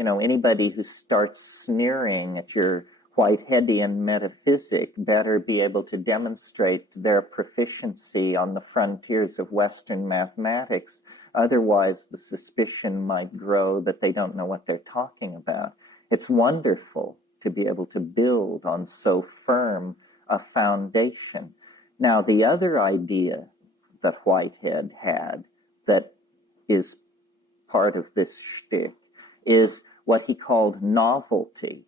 anybody who starts sneering at your Whiteheadian metaphysic better be able to demonstrate their proficiency on the frontiers of Western mathematics. Otherwise, the suspicion might grow that they don't know what they're talking about. It's wonderful to be able to build on so firm a foundation. Now, the other idea that Whitehead had that is part of this shtick is what he called novelty.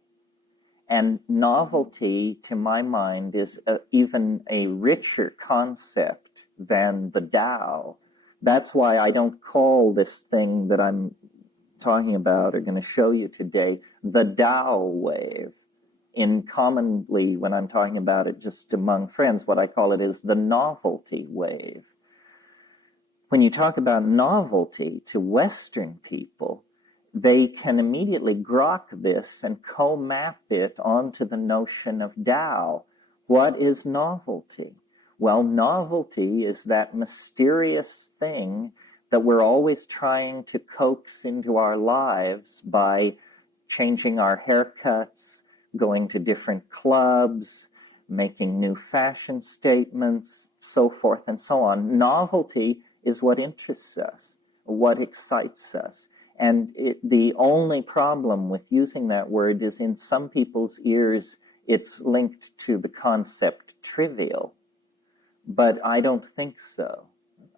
And novelty, to my mind, is even a richer concept than the Tao. That's why I don't call this thing that I'm talking about or going to show you today the Tao wave. Commonly, when I'm talking about it just among friends, what I call it is the novelty wave. When you talk about novelty to Western people, they can immediately grok this and co-map it onto the notion of Tao. What is novelty? Well, novelty is that mysterious thing that we're always trying to coax into our lives by changing our haircuts, going to different clubs, making new fashion statements, so forth and so on. Novelty is what interests us, what excites us. And the only problem with using that word is in some people's ears, it's linked to the concept trivial. But I don't think so.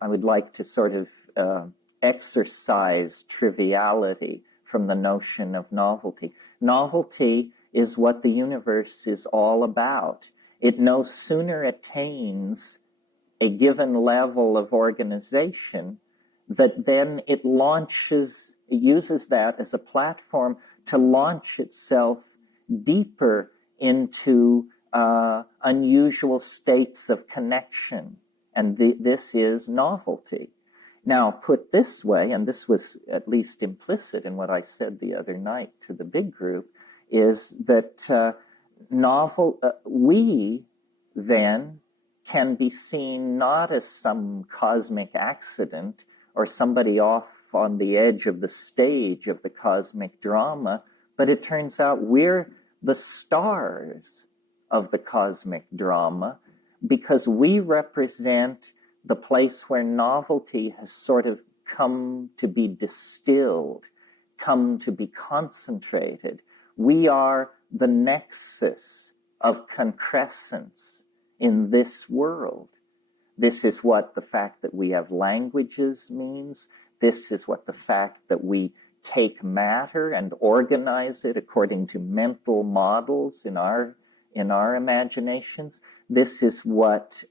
I would like to sort of exercise triviality from the notion of novelty. Novelty is what the universe is all about. It no sooner attains a given level of organization that then it uses that as a platform to launch itself deeper into unusual states of connection. And this is novelty. Now, put this way, and this was at least implicit in what I said the other night to the big group, is that we then can be seen not as some cosmic accident or somebody off on the edge of the stage of the cosmic drama, but it turns out we're the stars of the cosmic drama because we represent the place where novelty has sort of come to be distilled, come to be concentrated. We are the nexus of concrescence in this world. This is what the fact that we have languages means. This is what the fact that we take matter and organize it according to mental models in our imaginations. This is what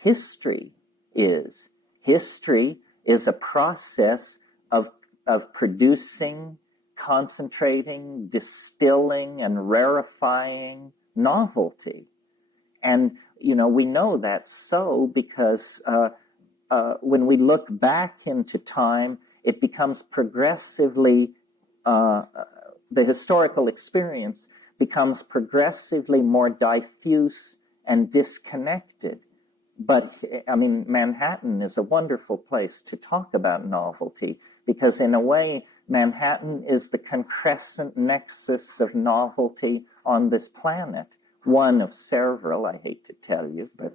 history is. History is a process of producing, concentrating, distilling, and rarefying novelty. And, we know that's so because when we look back into time, it becomes progressively, the historical experience becomes progressively more diffuse and disconnected. But, Manhattan is a wonderful place to talk about novelty because, in a way, Manhattan is the concrescent nexus of novelty on this planet. One of several, I hate to tell you, but,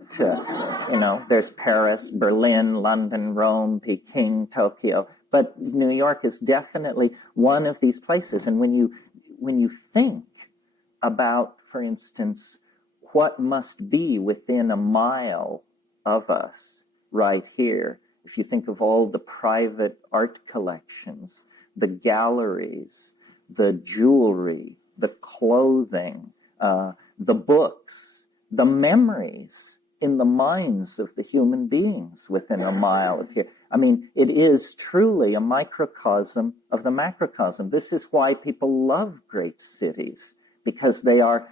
there's Paris, Berlin, London, Rome, Peking, Tokyo. But New York is definitely one of these places. And when you think about, for instance, what must be within a mile of us right here, if you think of all the private art collections, the galleries, the jewelry, the clothing, the books, the memories in the minds of the human beings within a mile of here. It is truly a microcosm of the macrocosm. This is why people love great cities, because they are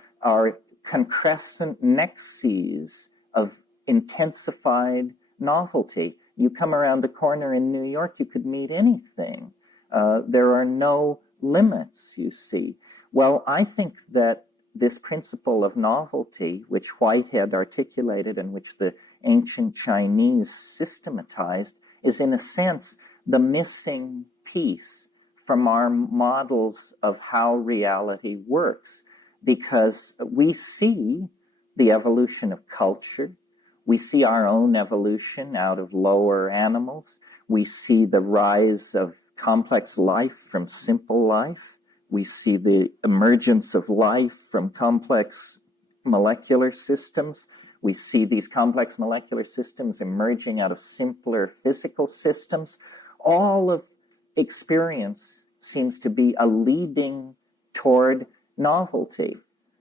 concrescent nexes of intensified novelty. You come around the corner in New York, you could meet anything. There are no limits, you see. Well, I think that this principle of novelty, which Whitehead articulated and which the ancient Chinese systematized, is in a sense the missing piece from our models of how reality works, because we see the evolution of culture. We see our own evolution out of lower animals. We see the rise of complex life from simple life. We see the emergence of life from complex molecular systems. We see these complex molecular systems emerging out of simpler physical systems. All of experience seems to be a leading toward novelty.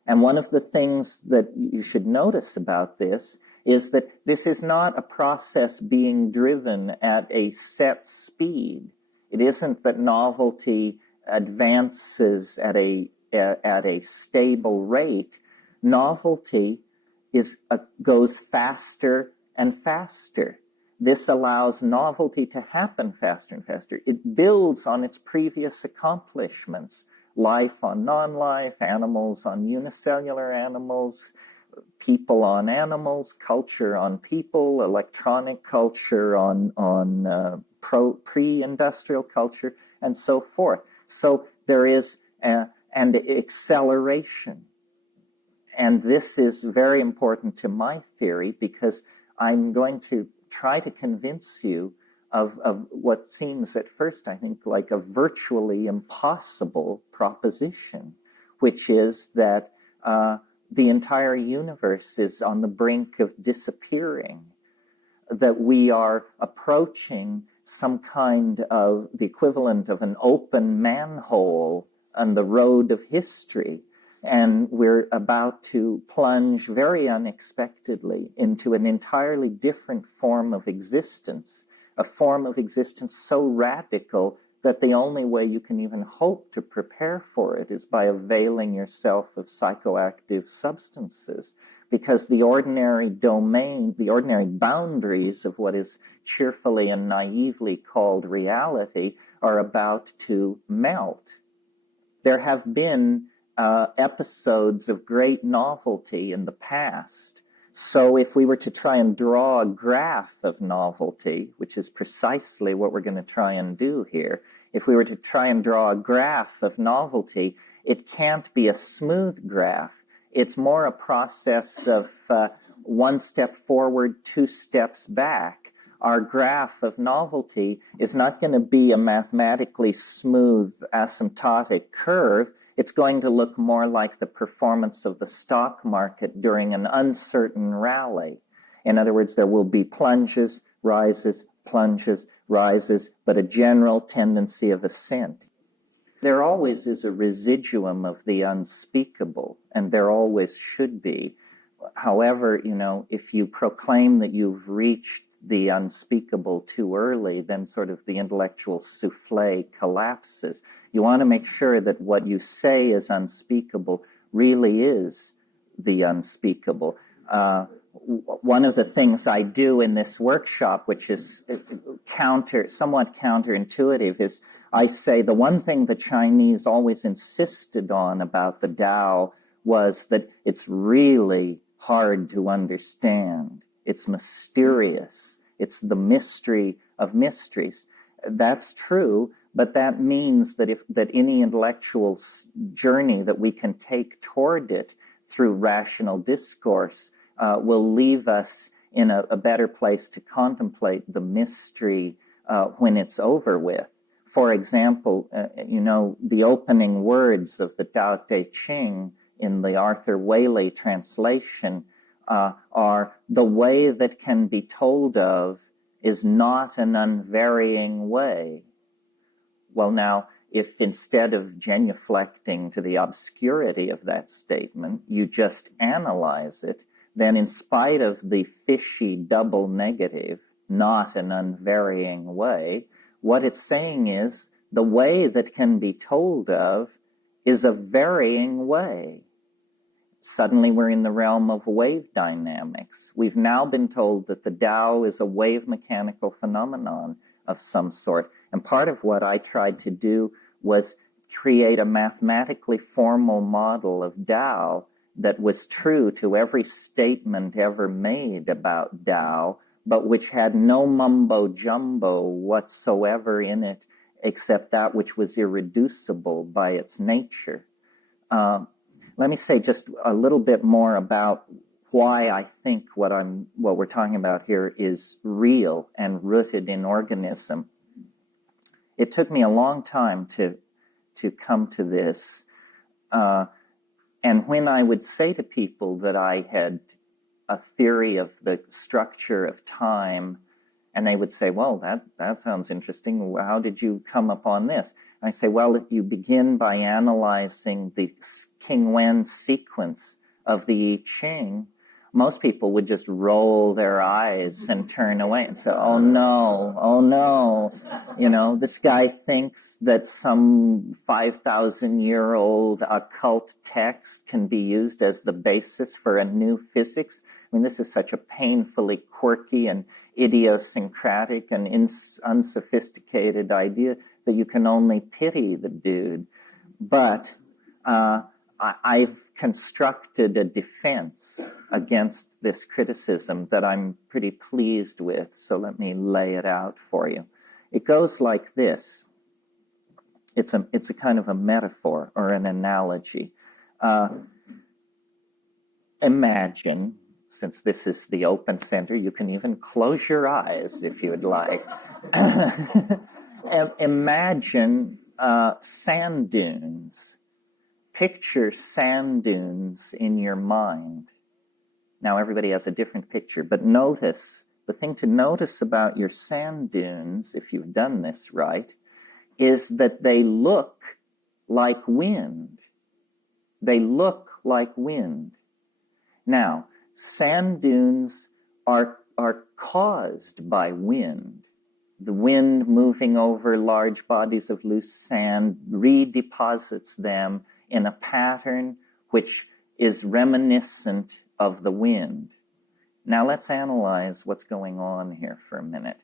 And one of the things that you should notice about this is that this is not a process being driven at a set speed. It isn't that novelty advances at a stable rate. Novelty goes faster and faster. This allows novelty to happen faster and faster. It builds on its previous accomplishments. Life on non-life, animals on unicellular animals, people on animals, culture on people, electronic culture on pre-industrial culture, and so forth. So there is an acceleration. And this is very important to my theory, because I'm going to try to convince you of what seems at first, I think, like a virtually impossible proposition, which is that the entire universe is on the brink of disappearing, that we are approaching some kind of the equivalent of an open manhole on the road of history, and we're about to plunge very unexpectedly into an entirely different form of existence, a form of existence so radical that the only way you can even hope to prepare for it is by availing yourself of psychoactive substances, because the ordinary domain, the ordinary boundaries of what is cheerfully and naively called reality are about to melt. There have been episodes of great novelty in the past. So if we were to try and draw a graph of novelty, which is precisely what we're going to try and do here, if we were to try and draw a graph of novelty, it can't be a smooth graph. It's more a process of one step forward, two steps back. Our graph of novelty is not going to be a mathematically smooth asymptotic curve. It's going to look more like the performance of the stock market during an uncertain rally. In other words, there will be plunges, rises, but a general tendency of ascent. There always is a residuum of the unspeakable, and there always should be. However, if you proclaim that you've reached the unspeakable too early, then sort of the intellectual souffle collapses. You want to make sure that what you say is unspeakable really is the unspeakable. One of the things I do in this workshop, which is somewhat counterintuitive, is I say the one thing the Chinese always insisted on about the Tao was that it's really hard to understand. It's mysterious. It's the mystery of mysteries. That's true, but that means that that any intellectual journey that we can take toward it through rational discourse will leave us in a better place to contemplate the mystery when it's over with. For example, the opening words of the Tao Te Ching in the Arthur Waley translation are, the way that can be told of is not an unvarying way. Well, now, if instead of genuflecting to the obscurity of that statement, you just analyze it, then in spite of the fishy double negative, not an unvarying way, what it's saying is the way that can be told of is a varying way. Suddenly we're in the realm of wave dynamics. We've now been told that the Tao is a wave mechanical phenomenon of some sort. And part of what I tried to do was create a mathematically formal model of Tao that was true to every statement ever made about Tao, but which had no mumbo-jumbo whatsoever in it, except that which was irreducible by its nature. Let me say just a little bit more about why I think what we're talking about here is real and rooted in organism. It took me a long time to come to this. And when I would say to people that I had a theory of the structure of time, and they would say, well, that sounds interesting. How did you come upon this? And I say, well, if you begin by analyzing the King Wen sequence of the I Ching, most people would just roll their eyes and turn away and say, oh no, this guy thinks that some 5,000-year-old occult text can be used as the basis for a new physics. I mean, this is such a painfully quirky and idiosyncratic and unsophisticated idea that you can only pity the dude. But I've constructed a defense against this criticism that I'm pretty pleased with, so let me lay it out for you. It goes like this. It's a kind of a metaphor or an analogy. Imagine, since this is the open center, you can even close your eyes if you'd like. Imagine sand dunes. Picture sand dunes in your mind. Now, everybody has a different picture, but notice, the thing to notice about your sand dunes, if you've done this right, is that they look like wind. They look like wind. Now, sand dunes are caused by wind. The wind moving over large bodies of loose sand redeposits them in a pattern which is reminiscent of the wind. Now let's analyze what's going on here for a minute.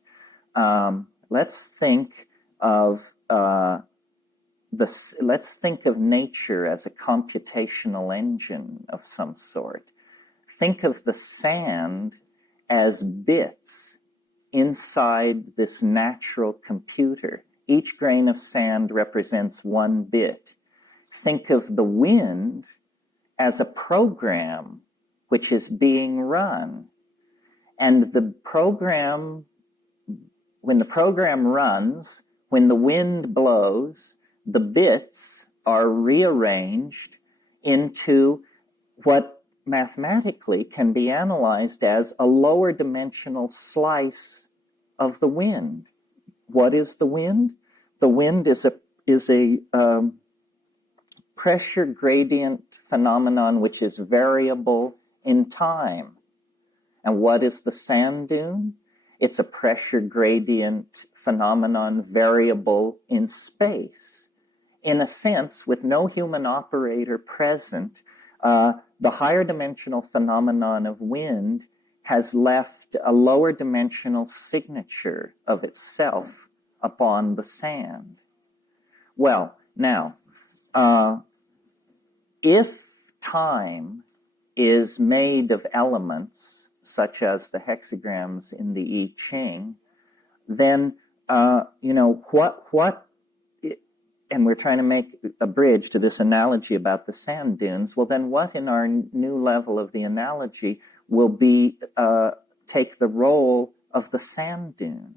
Let's think of nature as a computational engine of some sort. Think of the sand as bits inside this natural computer. Each grain of sand represents one bit. Think of the wind as a program which is being run. And the program, when the program runs, when the wind blows, the bits are rearranged into what mathematically can be analyzed as a lower dimensional slice of the wind. What is the wind? The wind is a pressure gradient phenomenon which is variable in time. And what is the sand dune? It's a pressure gradient phenomenon variable in space. In a sense, with no human operator present, the higher dimensional phenomenon of wind has left a lower dimensional signature of itself upon the sand. Well, now, if time is made of elements, such as the hexagrams in the I Ching, then, what, and we're trying to make a bridge to this analogy about the sand dunes, well, then what in our new level of the analogy will be, take the role of the sand dune?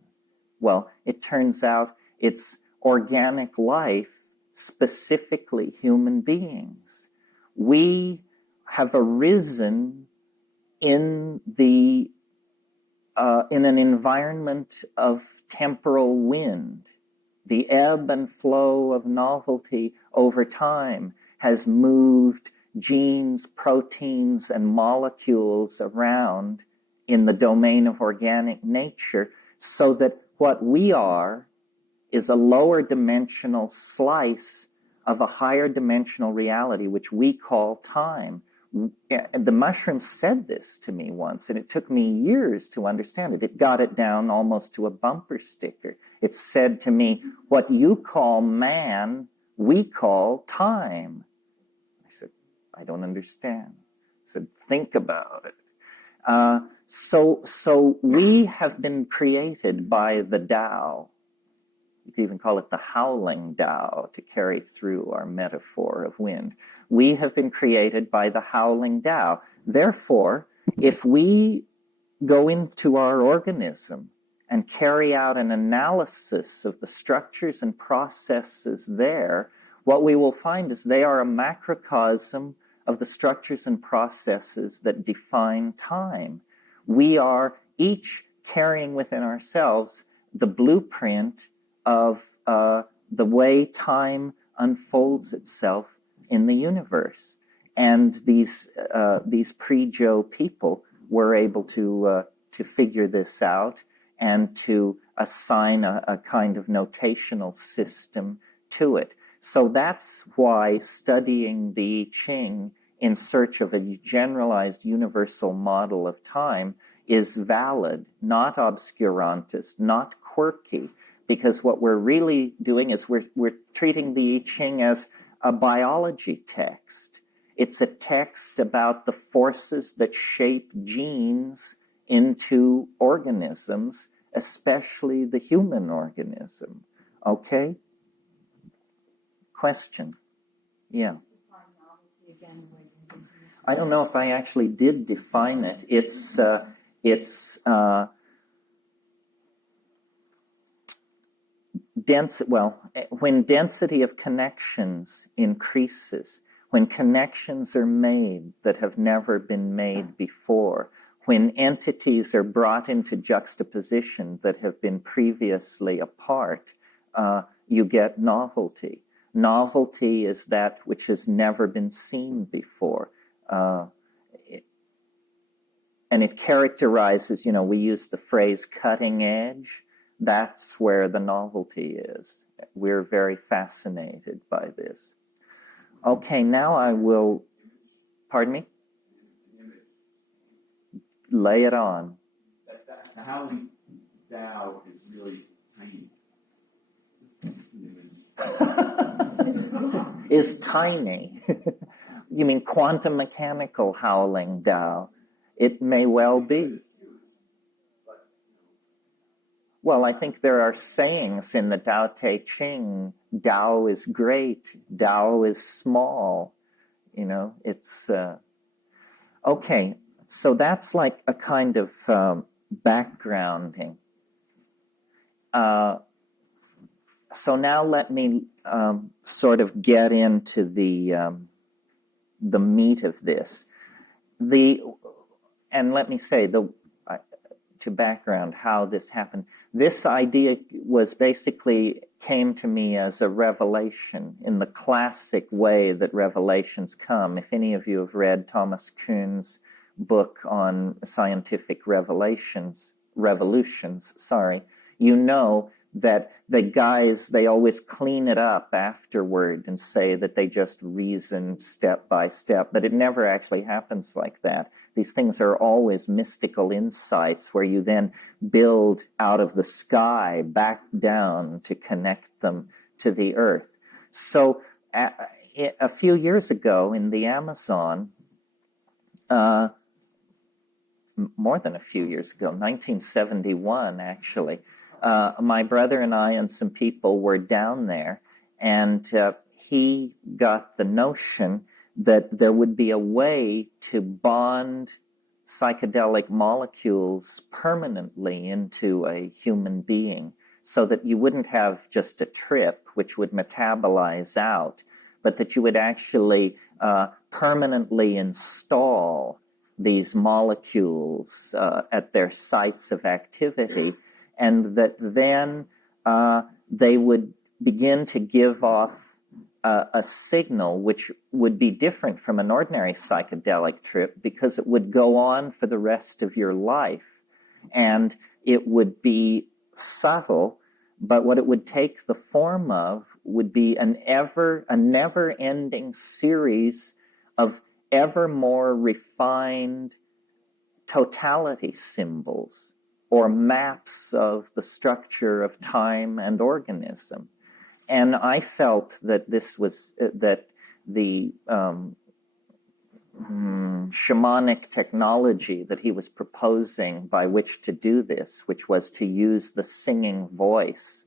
Well, it turns out it's organic life, specifically human beings. We have arisen in an environment of temporal wind. The ebb and flow of novelty over time has moved genes, proteins, and molecules around in the domain of organic nature, so that what we are is a lower dimensional slice of a higher dimensional reality, which we call time. The mushroom said this to me once, and it took me years to understand it. It got it down almost to a bumper sticker. It said to me, what you call man, we call time. I said, I don't understand. I said, think about it. So we have been created by the Tao. you could even call it the howling Tao to carry through our metaphor of wind. We have been created by the howling Tao. Therefore, if we go into our organism and carry out an analysis of the structures and processes there, what we will find is they are a macrocosm of the structures and processes that define time. We are each carrying within ourselves the blueprint of the way time unfolds itself in the universe. And these pre-Joe people were able to figure this out and to assign a kind of notational system to it. So that's why studying the I Ching in search of a generalized universal model of time is valid, not obscurantist, not quirky, because what we're really doing is we're treating the I Ching as a biology text. It's a text about the forces that shape genes into organisms, especially the human organism. Okay? Question? Yeah. I don't know if I actually did define it. It's dense. Well, when density of connections increases, when connections are made that have never been made before, when entities are brought into juxtaposition that have been previously apart, you get novelty. Novelty is that which has never been seen before. And it characterizes, we use the phrase cutting edge. That's where the novelty is. We're very fascinated by this. Okay, now I will, pardon me? Lay it on. The howling Tao is really tiny. Is tiny. You mean quantum mechanical howling Tao? It may well be. Well, I think there are sayings in the Tao Te Ching. Tao is great. Tao is small. It's... Okay, so that's like a kind of backgrounding. So now let me sort of get into the meat of this. And let me say, to background how this happened. This idea came to me as a revelation in the classic way that revelations come. If any of you have read Thomas Kuhn's book on scientific revolutions, you know that the guys, they always clean it up afterward and say that they just reasoned step by step, but it never actually happens like that. These things are always mystical insights where you then build out of the sky back down to connect them to the earth. So a few years ago in the Amazon, more than a few years ago, 1971 actually, my brother and I and some people were down there, and he got the notion that there would be a way to bond psychedelic molecules permanently into a human being so that you wouldn't have just a trip which would metabolize out, but that you would actually permanently install these molecules at their sites of activity, and that then they would begin to give off a signal which would be different from an ordinary psychedelic trip because it would go on for the rest of your life. And it would be subtle, but what it would take the form of would be a never-ending series of ever more refined totality symbols or maps of the structure of time and organism. And I felt that this was, that the shamanic technology that he was proposing by which to do this, which was to use the singing voice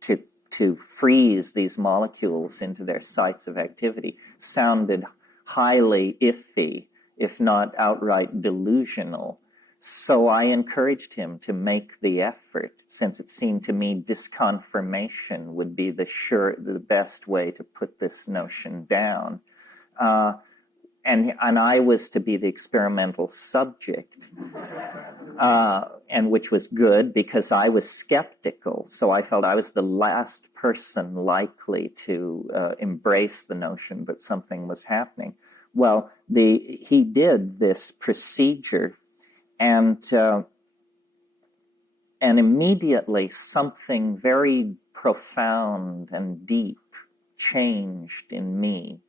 to to freeze these molecules into their sites of activity sounded highly iffy, if not outright delusional. So I encouraged him to make the effort, since it seemed to me disconfirmation would be the best way to put this notion down. And I was to be the experimental subject, and which was good because I was skeptical. So I felt I was the last person likely to embrace the notion that something was happening. Well, he did this procedure, and immediately something very profound and deep changed in me.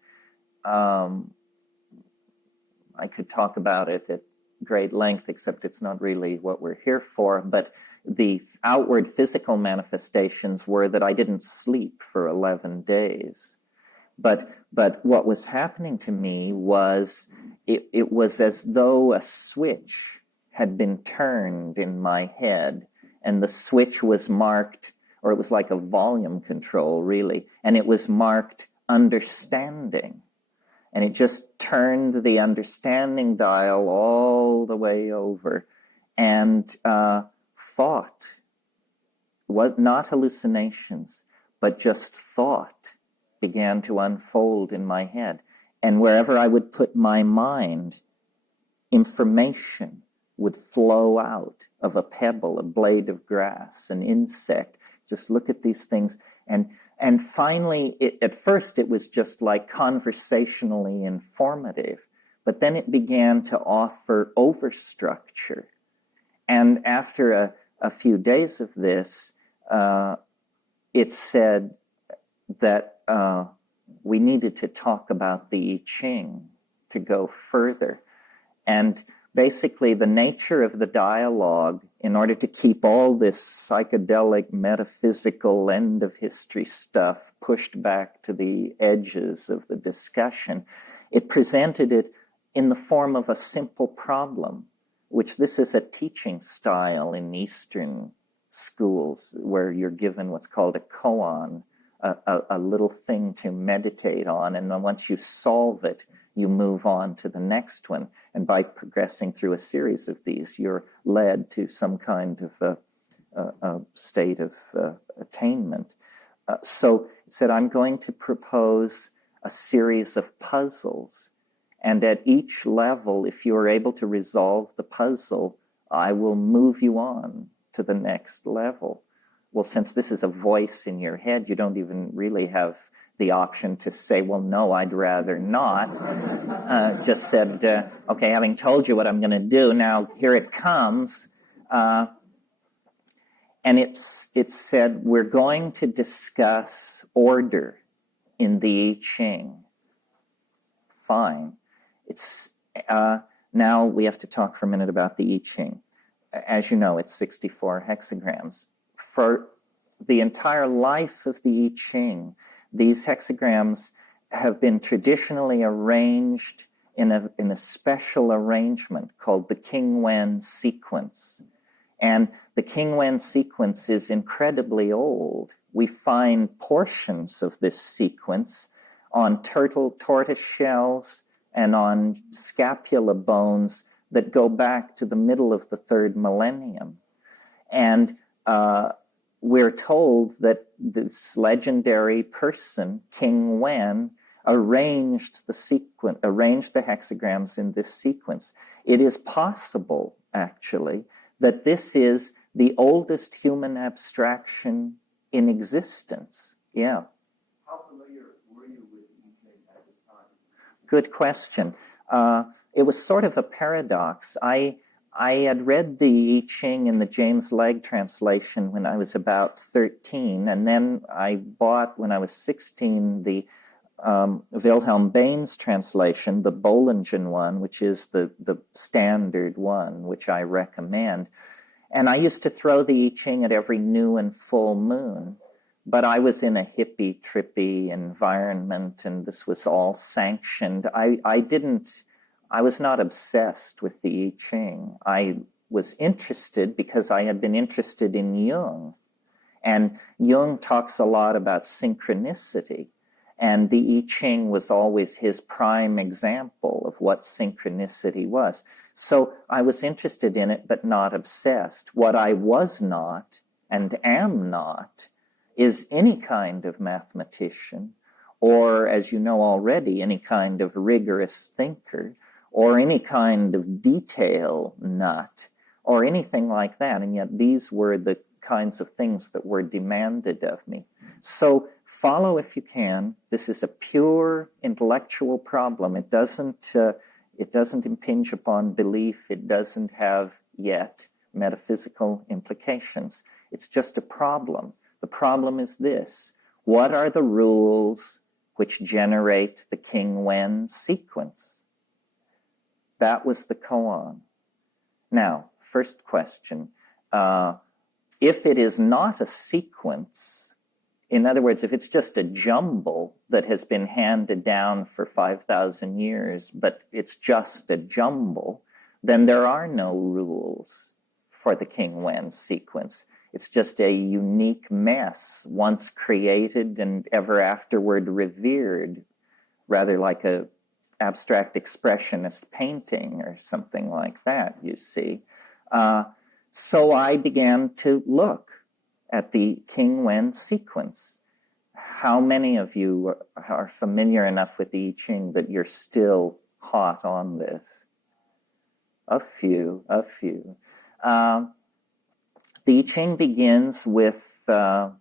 I could talk about it at great length, except it's not really what we're here for. But the outward physical manifestations were that I didn't sleep for 11 days. But what was happening to me was it was as though a switch had been turned in my head, and the switch was marked, or it was like a volume control, really, and it was marked understanding. And it just turned the understanding dial all the way over. And thought, not hallucinations, but just thought began to unfold in my head. And wherever I would put my mind, information would flow out of a pebble, a blade of grass, an insect. Just look at these things. And finally, at first it was just like conversationally informative, but then it began to offer overstructure. And after a few days of this, it said that we needed to talk about the I Ching to go further. And basically the nature of the dialogue, in order to keep all this psychedelic, metaphysical, end of history stuff pushed back to the edges of the discussion, it presented it in the form of a simple problem, which this is a teaching style in Eastern schools where you're given what's called a koan, a little thing to meditate on, and then once you solve it, you move on to the next one. And by progressing through a series of these, you're led to some kind of a state of attainment. So it said, I'm going to propose a series of puzzles. And at each level, if you are able to resolve the puzzle, I will move you on to the next level. Well, since this is a voice in your head, you don't even really have the option to say, well, no, I'd rather not. Just said, okay, having told you what I'm going to do, now here it comes. And it said, we're going to discuss order in the I Ching. Fine. Now we have to talk for a minute about the I Ching. As you know, it's 64 hexagrams. For the entire life of the I Ching, these hexagrams have been traditionally arranged in a special arrangement called the King Wen sequence. And the King Wen sequence is incredibly old. We find portions of this sequence on tortoise shells and on scapula bones that go back to the middle of the 3rd millennium. And we're told that this legendary person, King Wen, arranged the hexagrams in this sequence. It is possible, actually, that this is the oldest human abstraction in existence. Yeah. How familiar were you with I Ching at this time? Good question. It was sort of a paradox. I had read the I Ching in the James Legge translation when I was about 13, and then I bought, when I was 16, the Wilhelm Baines translation, the Bollingen one, which is the standard one, which I recommend. And I used to throw the I Ching at every new and full moon, but I was in a hippie, trippy environment, and this was all sanctioned. I was not obsessed with the I Ching. I was interested because I had been interested in Jung. And Jung talks a lot about synchronicity, and the I Ching was always his prime example of what synchronicity was. So I was interested in it, but not obsessed. What I was not and am not is any kind of mathematician, or, as you know already, any kind of rigorous thinker, or any kind of detail nut, or anything like that. And yet these were the kinds of things that were demanded of me. So follow if you can. This is a pure intellectual problem. It doesn't impinge upon belief. It doesn't have yet metaphysical implications. It's just a problem. The problem is this: what are the rules which generate the King-Wen sequence? That was the koan. Now, first question. If it is not a sequence, in other words, if it's just a jumble that has been handed down for 5,000 years, but it's just a jumble, then there are no rules for the King-Wen sequence. It's just a unique mess, once created and ever afterward revered, rather like a abstract expressionist painting or something like that, you see. So I began to look at the King-Wen sequence. How many of you are familiar enough with the I Ching that you're still hot on this? A few. The I Ching begins with the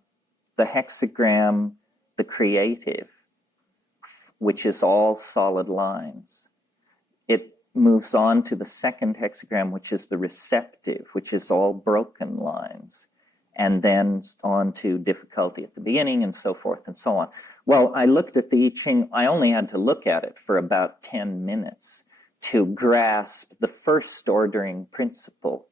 hexagram, the creative, which is all solid lines. It moves on to the second hexagram, which is the receptive, which is all broken lines, and then on to difficulty at the beginning, and so forth and so on. Well, I looked at the I Ching. I only had to look at it for about 10 minutes to grasp the first ordering principle.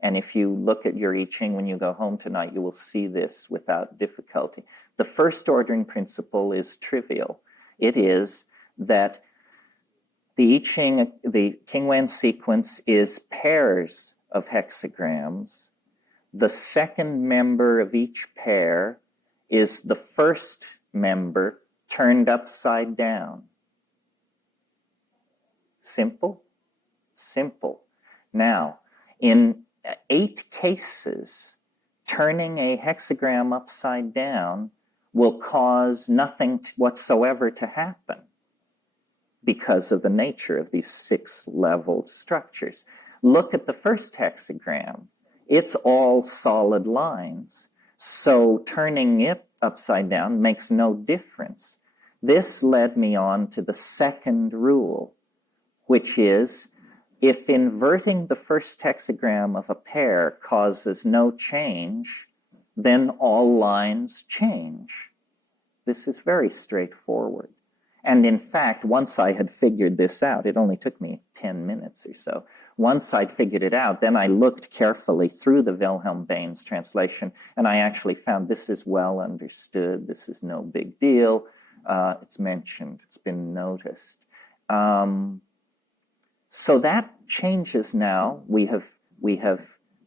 And if you look at your I Ching when you go home tonight, you will see this without difficulty. The first ordering principle is trivial. It is that the I Ching, the King-Wen sequence, is pairs of hexagrams. The second member of each pair is the first member turned upside down. Simple? Simple. Now, in 8 cases, turning a hexagram upside down will cause nothing whatsoever to happen because of the nature of these 6-level structures. Look at the first hexagram. It's all solid lines. So turning it upside down makes no difference. This led me on to the second rule, which is, if inverting the first hexagram of a pair causes no change, then all lines change. This is very straightforward. And in fact, once I had figured this out, it only took me 10 minutes or so. Once I'd figured it out, then I looked carefully through the Wilhelm Baines translation, and I actually found this is well understood. This is no big deal. It's mentioned. It's been noticed. So that changes now. We have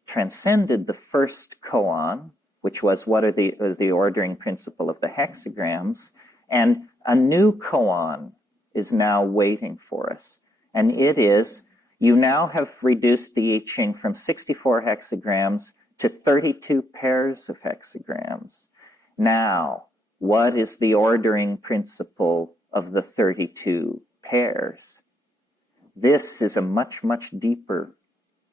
transcended the first koan, which was what are the ordering principle of the hexagrams, and a new koan is now waiting for us. And it is, you now have reduced the I Ching from 64 hexagrams to 32 pairs of hexagrams. Now, what is the ordering principle of the 32 pairs? This is a much, much deeper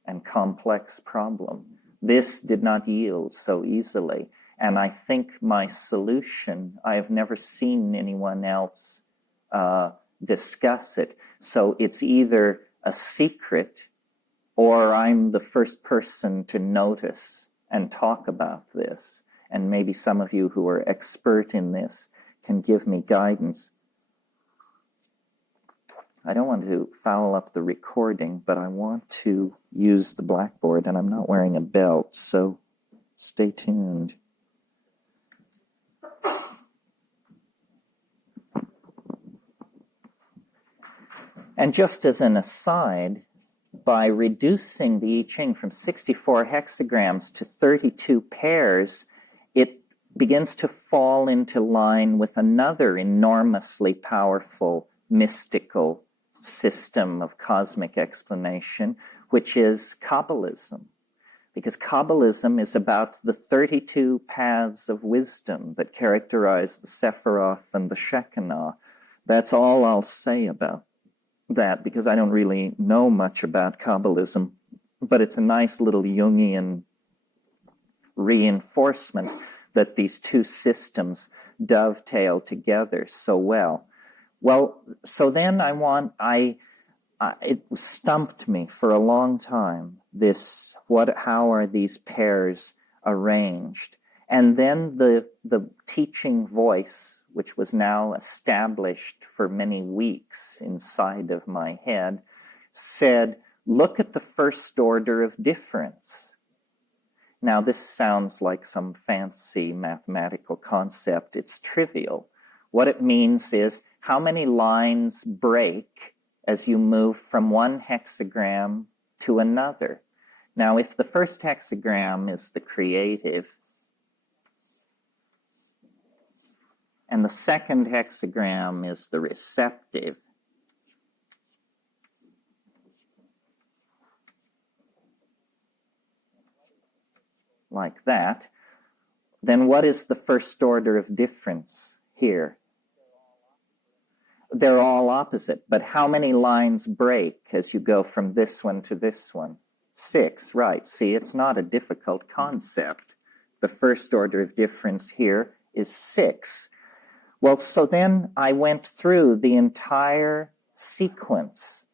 and complex problem. This did not yield so easily. And I think my solution, I have never seen anyone else discuss it. So it's either a secret or I'm the first person to notice and talk about this. And maybe some of you who are expert in this can give me guidance. I don't want to foul up the recording, but I want to use the blackboard, and I'm not wearing a belt, so stay tuned. And just as an aside, by reducing the I Ching from 64 hexagrams to 32 pairs, it begins to fall into line with another enormously powerful mystical system of cosmic explanation, which is Kabbalism. Because Kabbalism is about the 32 paths of wisdom that characterize the Sephiroth and the Shekinah. That's all I'll say about that, because I don't really know much about Kabbalism, but it's a nice little Jungian reinforcement that these two systems dovetail together so well. Well, so then it stumped me for a long time, how are these pairs arranged? And then the teaching voice, which was now established for many weeks inside of my head, said, look at the first order of difference. Now, this sounds like some fancy mathematical concept. It's trivial. What it means is how many lines break as you move from one hexagram to another. Now, if the first hexagram is the creative, and the second hexagram is the receptive, like that, then what is the first order of difference here? They're all opposite, but how many lines break as you go from this one to this one? 6, right. See, it's not a difficult concept. The first order of difference here is 6. Well, so then I went through the entire sequence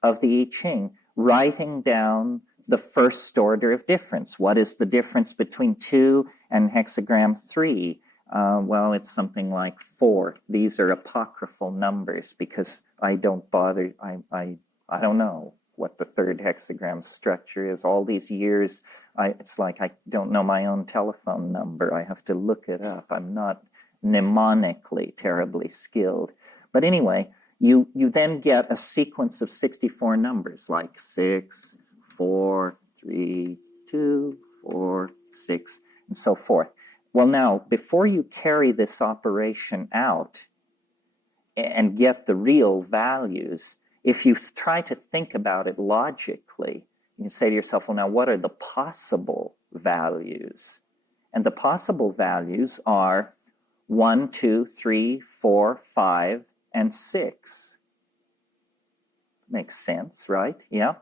of the I Ching, writing down the first order of difference. What is the difference between 2 and hexagram 3? Well, it's something like 4. These are apocryphal numbers because I don't bother. I don't know what the third hexagram structure is. All these years, it's like I don't know my own telephone number. I have to look it up. I'm not mnemonically terribly skilled. But anyway, you then get a sequence of 64 numbers, like 6, 4, 3, 2, 4, 6, and so forth. Well, now, before you carry this operation out and get the real values, if you try to think about it logically, you say to yourself, well, now, what are the possible values? And the possible values are 1, 2, 3, 4, 5, and 6. Makes sense, right? Yeah?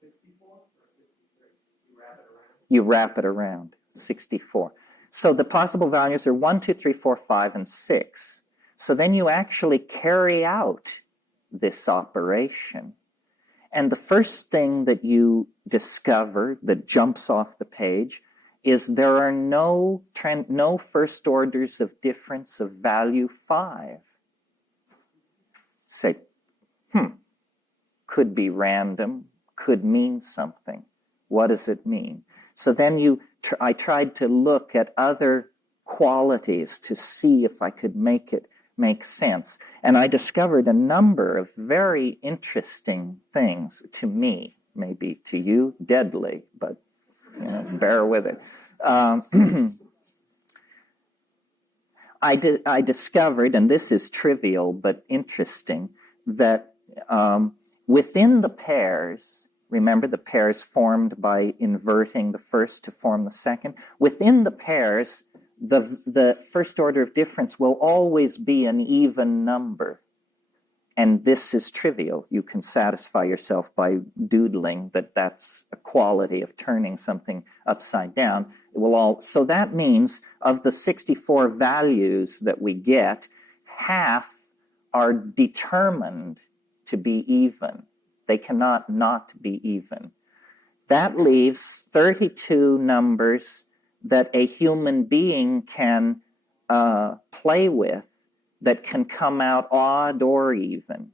64 or 53? You wrap it around. 64. So the possible values are 1, 2, 3, 4, 5, and 6. So then you actually carry out this operation. And the first thing that you discover that jumps off the page is there are no first orders of difference of value 5. Say, could be random, could mean something. What does it mean? So then I tried to look at other qualities to see if I could make it make sense. And I discovered a number of very interesting things to me, maybe to you, deadly, but bear with it. I discovered, and this is trivial but interesting, that within the pairs, remember the pairs formed by inverting the first to form the second? Within the pairs, the first order of difference will always be an even number. And this is trivial. You can satisfy yourself by doodling that that's a quality of turning something upside down. So that means of the 64 values that we get, half are determined to be even. They cannot not be even. That leaves 32 numbers that a human being can play with that can come out odd or even,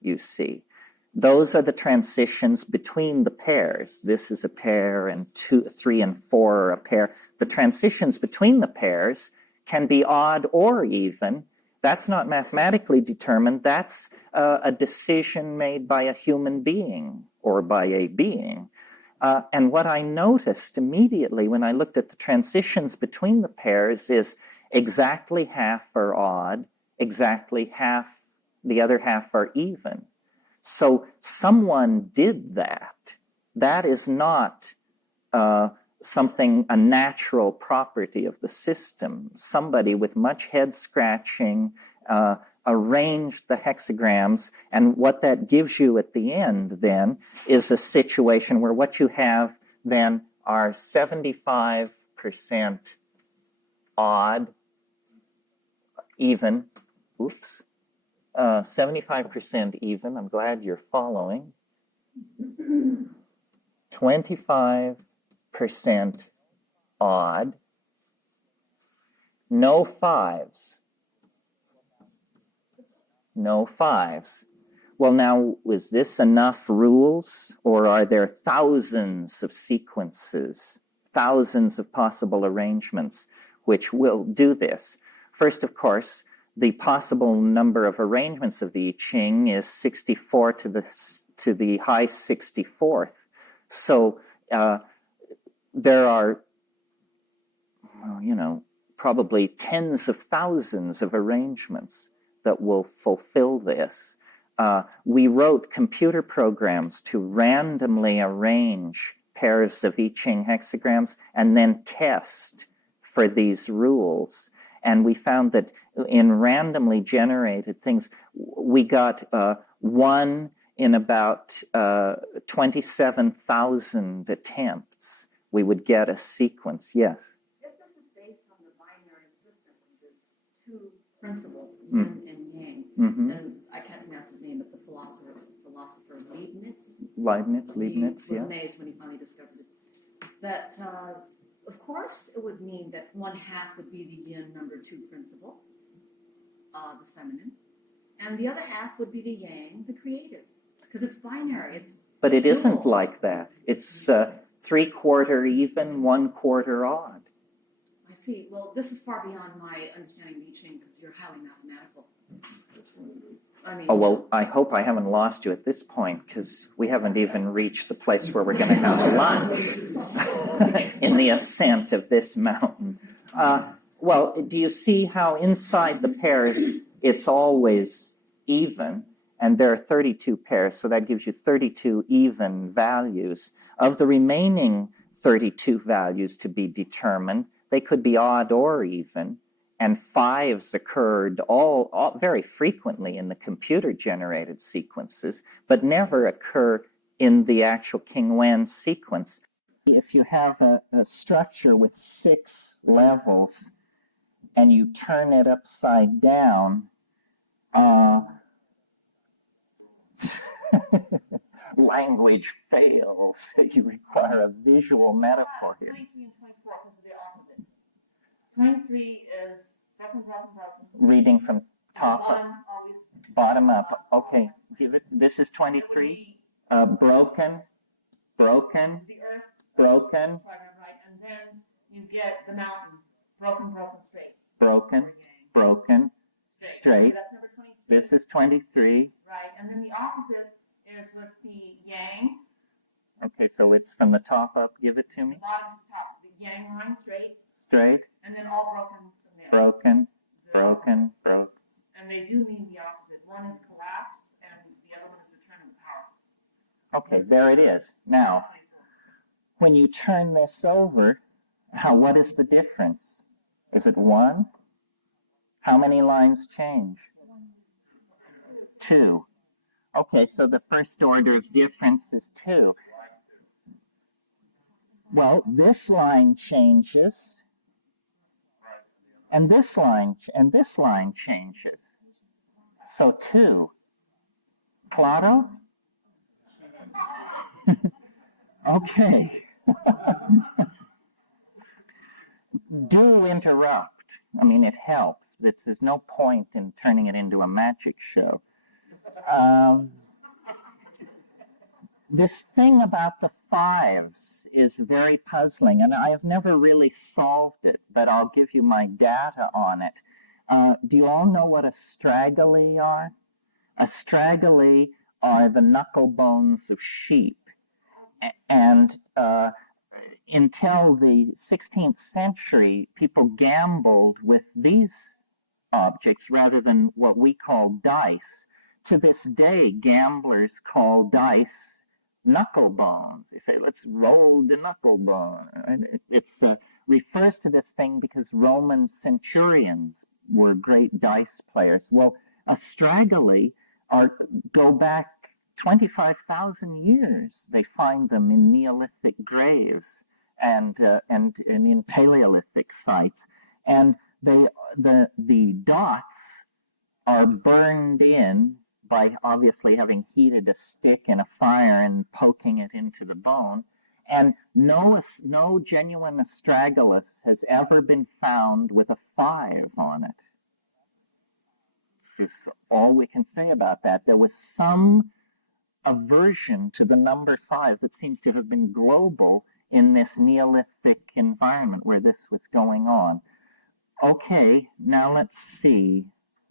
you see. Those are the transitions between the pairs. This is a pair, and 2, 3, and 4 are a pair. The transitions between the pairs can be odd or even. That's not mathematically determined. That's a decision made by a human being or by a being. And what I noticed immediately when I looked at the transitions between the pairs is exactly half are odd, exactly half, the other half are even. So someone did that. That is not something, a natural property of the system. Somebody with much head scratching arranged the hexagrams, and what that gives you at the end then is a situation where what you have then are 75% odd, even, 75% even, I'm glad you're following, 25% odd, no fives. No fives. Well, now, is this enough rules, or are there thousands of sequences, thousands of possible arrangements which will do this? First, of course, the possible number of arrangements of the I Ching is 64 to the high 64th. So there are, probably tens of thousands of arrangements that will fulfill this. We wrote computer programs to randomly arrange pairs of I Ching hexagrams and then test for these rules. And we found that in randomly generated things, we got 1 in about 27,000 attempts. We would get a sequence. Yes? If this is based on the binary system, which is two principles, yin and yang, and I can't pronounce his name, but the philosopher Leibniz, Leibniz, he was yeah. amazed when he finally discovered it. That, of course, it would mean that 1/2 would be the yin number 2 principle, the feminine, and the other half would be the yang, the creative, because it's binary. But it isn't like that. It's 3/4 even, 1/4 odd. I see. Well, this is far beyond my understanding of I Ching because you're highly mathematical. Oh, well, I hope I haven't lost you at this point, because we haven't even reached the place where we're going to have lunch in the ascent of this mountain. Well, do you see how inside the pairs it's always even, and there are 32 pairs, so that gives you 32 even values. Of the remaining 32 values to be determined, they could be odd or even, and fives occurred all very frequently in the computer-generated sequences, but never occur in the actual King Wen sequence. If you have a structure with 6 levels and you turn it upside down, language fails. You require a visual metaphor here. 23 and 24 because of the opposite. 23 is broken. Reading from top Always bottom up. Okay, give it. This is 23. Broken. The earth. Broken. Right, and then you get the mountain. Broken, straight. Broken. Straight. Okay, that's number 23. This is 23. Right, and then the opposite is with the yang. Okay, so it's from the top up. Give it to me. The bottom to top. The yang line straight. And then all broken from there. broken. And they do mean the opposite. One is collapse, and the other one is return of power. Okay, there it is. Now, when you turn this over, what is the difference? Is it 1? How many lines change? 2. Okay, so the first order of difference is 2. Well, this line changes, and this line changes. So 2. Claro? Okay. Do interrupt. I mean, it helps. There's no point in turning it into a magic show. This thing about the fives is very puzzling, and I have never really solved it, but I'll give you my data on it. Do you all know what astragali are? Astragali are the knuckle bones of sheep, And until the 16th century, people gambled with these objects rather than what we call dice. To this day, gamblers call dice knuckle bones. They say, let's roll the knuckle bone. And it refers to this thing because Roman centurions were great dice players. Well, astragali go back 25,000 years. They find them in Neolithic graves and in Paleolithic sites. And the dots are burned in by obviously having heated a stick in a fire and poking it into the bone. And no genuine astragalus has ever been found with a 5 on it. This is all we can say about that. There was some aversion to the number 5 that seems to have been global in this Neolithic environment where this was going on. Okay, now let's see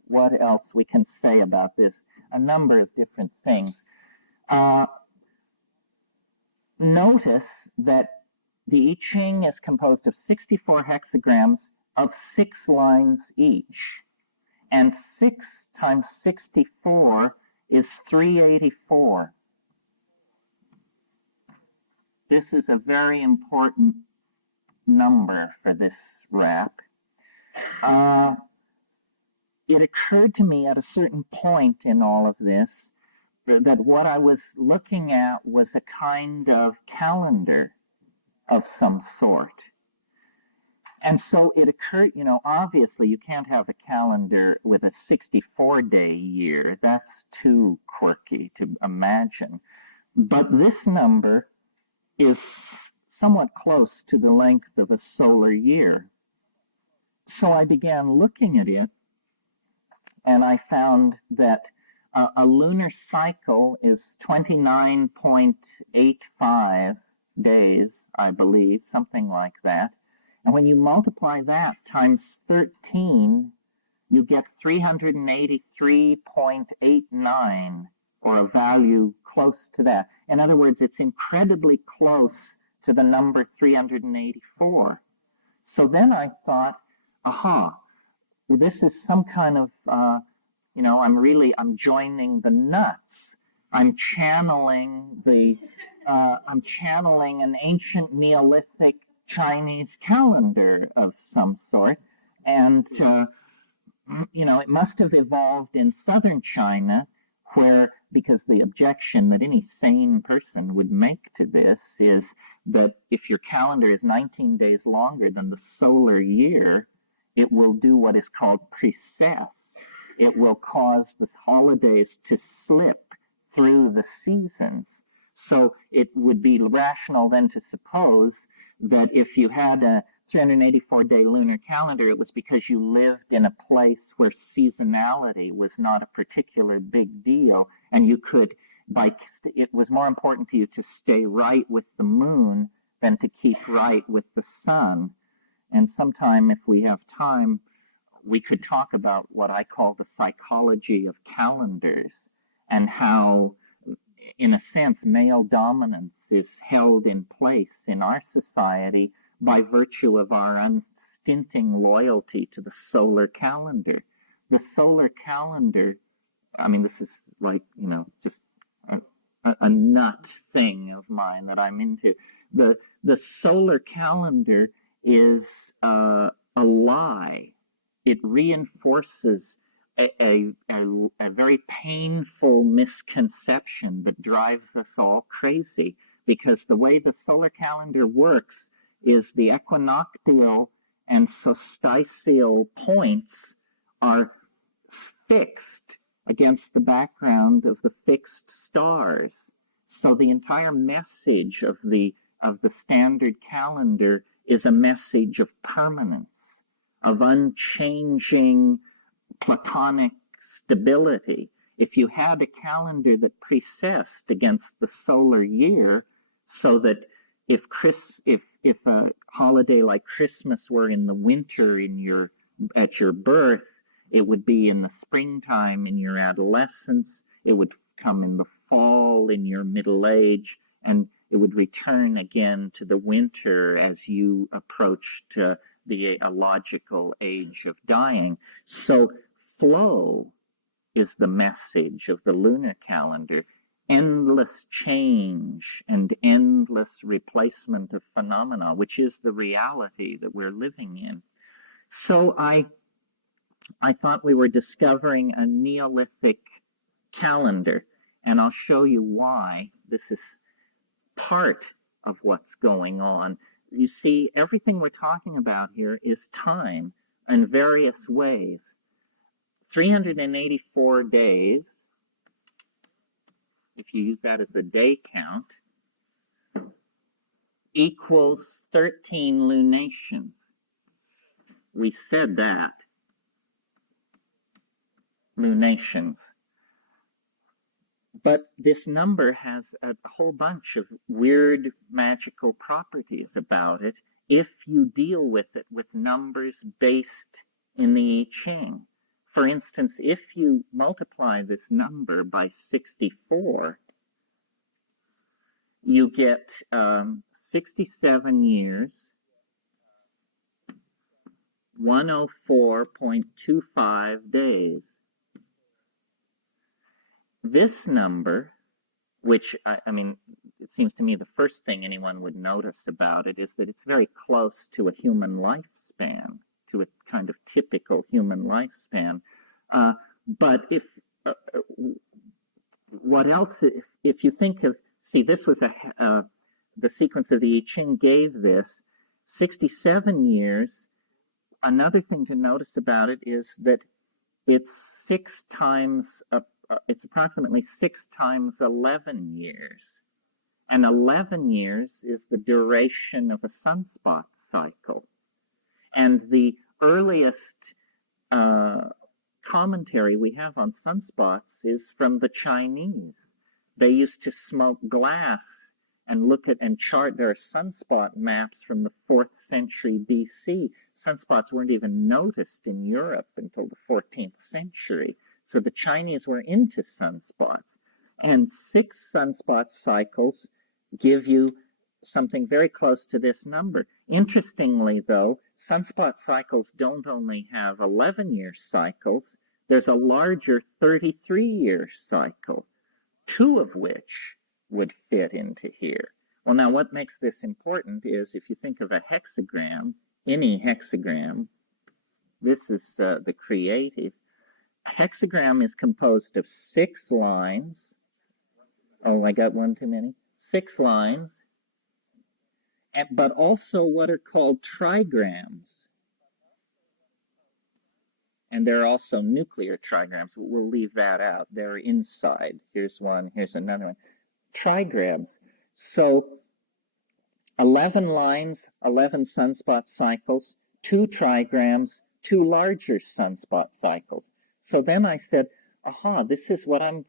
what else we can say about this. A number of different things. Notice that the I Ching is composed of 64 hexagrams of 6 lines each. And 6 times 64 is 384. This is a very important number for this rap. It occurred to me at a certain point in all of this that what I was looking at was a kind of calendar of some sort. And so it occurred, obviously you can't have a calendar with a 64-day year. That's too quirky to imagine. But this number is somewhat close to the length of a solar year. So I began looking at it, and I found that a lunar cycle is 29.85 days, I believe, something like that. And when you multiply that times 13, you get 383.89, or a value close to that. In other words, it's incredibly close to the number 384. So then I thought, aha, this is some kind of, I'm joining the nuts. I'm channeling an ancient Neolithic Chinese calendar of some sort. And, it must have evolved in southern China where, because the objection that any sane person would make to this is that if your calendar is 19 days longer than the solar year, it will do what is called precess. It will cause the holidays to slip through the seasons. So it would be rational then to suppose that if you had a 384-day lunar calendar, it was because you lived in a place where seasonality was not a particular big deal, and you could, it was more important to you to stay right with the moon than to keep right with the sun. And sometime, if we have time, we could talk about what I call the psychology of calendars and how, in a sense, male dominance is held in place in our society by virtue of our unstinting loyalty to the solar calendar. The solar calendar, this is like, just a nut thing of mine that I'm into. The solar calendar is a lie. It reinforces a very painful misconception that drives us all crazy, because the way the solar calendar works is the equinoctial and solstitial points are fixed against the background of the fixed stars. So the entire message of the standard calendar is a message of permanence, of unchanging platonic stability. If you had a calendar that precessed against the solar year, so that if a holiday like Christmas were in the winter at your birth, it would be in the springtime in your adolescence, it would come in the fall in your middle age, and it would return again to the winter as you approached the logical age of dying. So flow is the message of the lunar calendar. Endless change and endless replacement of phenomena, which is the reality that we're living in. So I thought we were discovering a Neolithic calendar, and I'll show you why this is part of what's going on. You see, everything we're talking about here is time in various ways. 384 days, if you use that as a day count, equals 13 lunations. We said that. Lunations. But this number has a whole bunch of weird magical properties about it if you deal with it with numbers based in the I Ching. For instance, if you multiply this number by 64, you get 67 years, 104.25 days. This number, which, I mean, it seems to me the first thing anyone would notice about it is that it's very close to a human lifespan, to a kind of typical human lifespan. But if, what else, if you think of, see, this was the sequence of the I Ching gave this 67 years. Another thing to notice about it is that it's it's approximately 6 times 11 years. And 11 years is the duration of a sunspot cycle. And the earliest commentary we have on sunspots is from the Chinese. They used to smoke glass and look at and chart their sunspot maps from the 4th century BC. Sunspots weren't even noticed in Europe until the 14th century. So the Chinese were into sunspots. And 6 sunspot cycles give you something very close to this number. Interestingly, though, sunspot cycles don't only have 11-year cycles. There's a larger 33-year cycle, 2 of which would fit into here. Well, now what makes this important is if you think of a hexagram, any hexagram, this is the creative. A hexagram is composed of 6 lines. Oh, I got one too many. 6 lines, but also what are called trigrams. And there are also nuclear trigrams. We'll leave that out. They're inside. Here's one, here's another one. Trigrams. So 11 lines, 11 sunspot cycles, 2 trigrams, 2 larger sunspot cycles. So then I said, aha, this is what I'm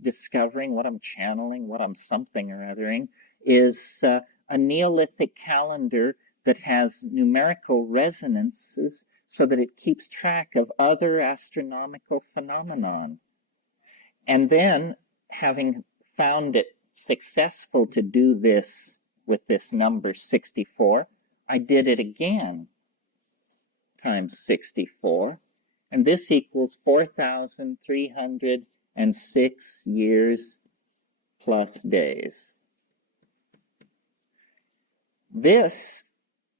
discovering, what I'm channeling, what I'm something or othering, is a Neolithic calendar that has numerical resonances so that it keeps track of other astronomical phenomenon. And then, having found it successful to do this with this number 64, I did it again, times 64. And this equals 4,306 years plus days. This,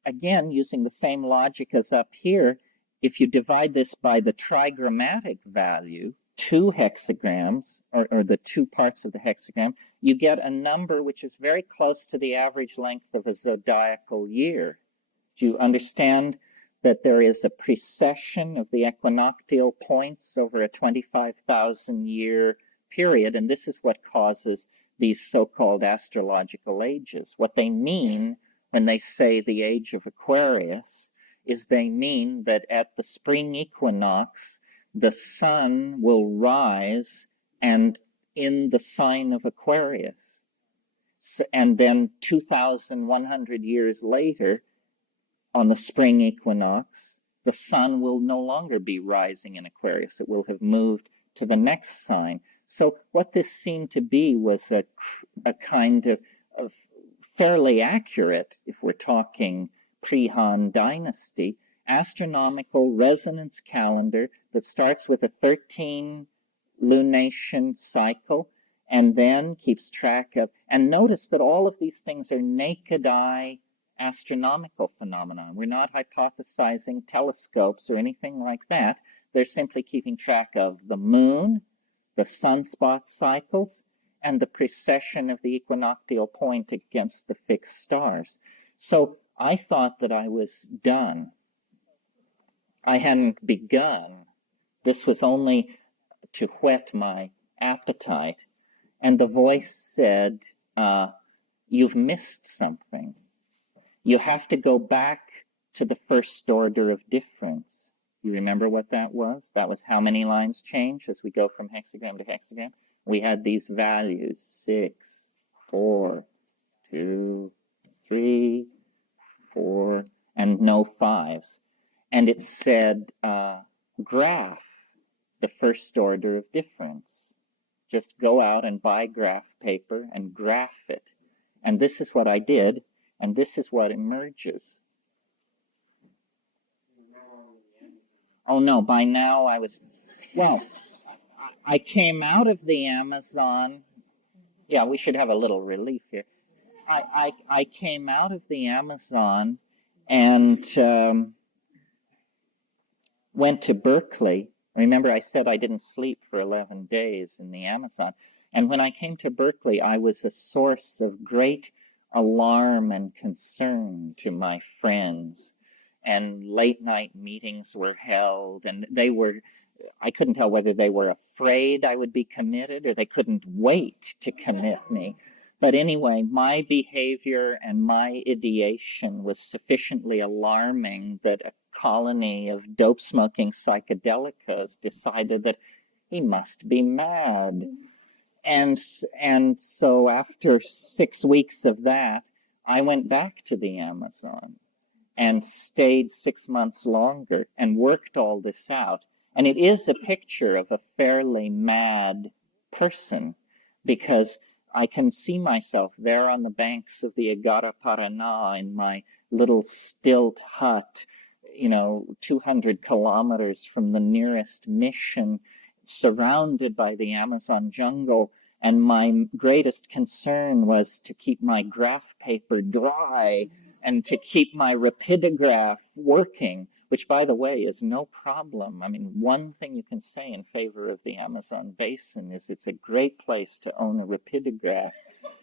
again, using the same logic as up here, if you divide this by the trigrammatic value, 2 hexagrams, or the 2 parts of the hexagram, you get a number which is very close to the average length of a zodiacal year. Do you understand that there is a precession of the equinoctial points over a 25,000-year period, and this is what causes these so-called astrological ages. What they mean when they say the age of Aquarius is they mean that at the spring equinox, the sun will rise and in the sign of Aquarius. And then 2,100 years later, on the spring equinox, the sun will no longer be rising in Aquarius. It will have moved to the next sign. So what this seemed to be was a kind of fairly accurate, if we're talking pre-Han Dynasty, astronomical resonance calendar that starts with a 13 lunation cycle and then keeps track of, and notice that all of these things are naked eye astronomical phenomena. We're not hypothesizing telescopes or anything like that. They're simply keeping track of the moon, the sunspot cycles, and the precession of the equinoctial point against the fixed stars. So I thought that I was done. I hadn't begun. This was only to whet my appetite. And the voice said, you've missed something. You have to go back to the first order of difference. You remember what that was? That was how many lines change as we go from hexagram to hexagram? We had these values, 6, 4, 2, 3, 4, and no 5s. And it said, graph the first order of difference. Just go out and buy graph paper and graph it. And this is what I did, and this is what emerges. Oh no, by now I was, well, I came out of the Amazon. Yeah, we should have a little relief here. I came out of the Amazon and went to Berkeley. Remember, I said I didn't sleep for 11 days in the Amazon. And when I came to Berkeley, I was a source of great alarm and concern to my friends. And late night meetings were held, and I couldn't tell whether they were afraid I would be committed or they couldn't wait to commit me. But anyway, my behavior and my ideation was sufficiently alarming that a colony of dope-smoking psychedelicas decided that he must be mad. And so after 6 weeks of that, I went back to the Amazon and stayed 6 months longer and worked all this out. And it is a picture of a fairly mad person, because I can see myself there on the banks of the Agara Paraná in my little stilt hut, 200 kilometers from the nearest mission, surrounded by the Amazon jungle. And my greatest concern was to keep my graph paper dry and to keep my rapidograph working, which, by the way, is no problem. I mean, one thing you can say in favor of the Amazon basin is it's a great place to own a rapidograph.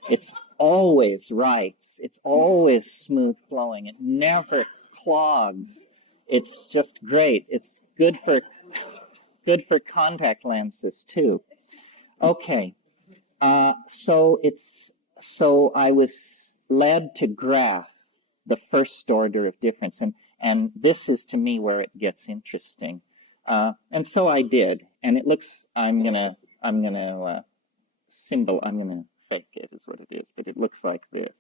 It's always writes. It's always smooth flowing. It never clogs. It's just great. It's good for contact lenses too. Okay, so I was led to graph the first order of difference, and this is to me where it gets interesting. And so I did, and it looks. I'm gonna fake it is what it is, but it looks like this.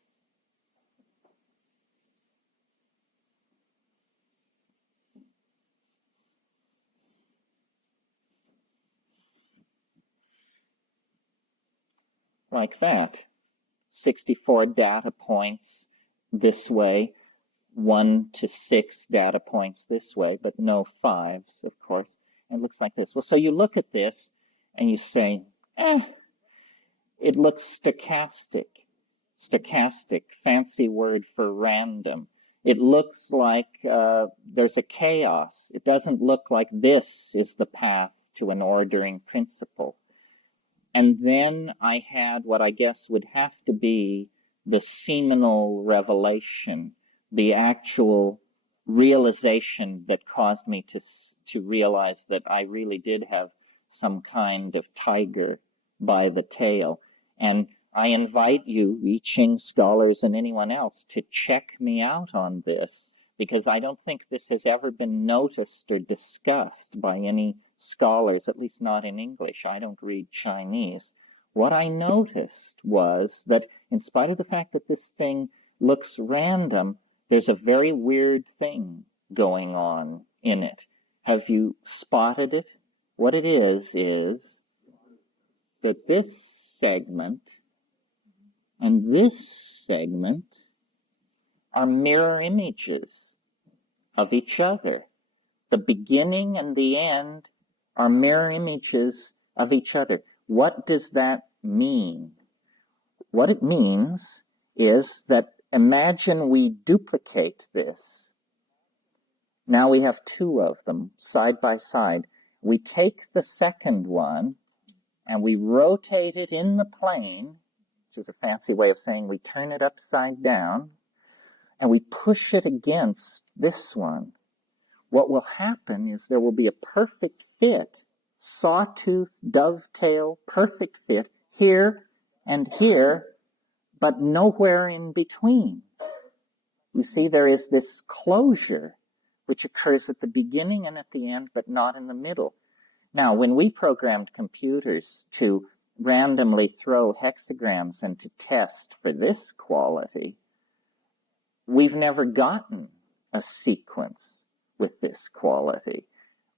Like that. 64 data points this way, 1 to 6 data points this way, but no 5s, of course. And it looks like this. Well, so you look at this and you say, it looks stochastic. Stochastic, fancy word for random. It looks like there's a chaos. It doesn't look like this is the path to an ordering principle. And then I had what I guess would have to be the seminal revelation, the actual realization that caused me to realize that I really did have some kind of tiger by the tail. And I invite you, I Ching scholars and anyone else, to check me out on this, because I don't think this has ever been noticed or discussed by any scholars, at least not in English. I don't read Chinese. What I noticed was that in spite of the fact that this thing looks random, there's a very weird thing going on in it. Have you spotted it? What it is that this segment and this segment are mirror images of each other. The beginning and the end are mirror images of each other. What does that mean? What it means is that imagine we duplicate this. Now we have two of them side by side. We take the second one and we rotate it in the plane, which is a fancy way of saying we turn it upside down, and we push it against this one. What will happen is there will be a perfect fit, sawtooth, dovetail, perfect fit here and here, but nowhere in between. You see, there is this closure which occurs at the beginning and at the end, but not in the middle. Now, when we programmed computers to randomly throw hexagrams and to test for this quality, we've never gotten a sequence with this quality.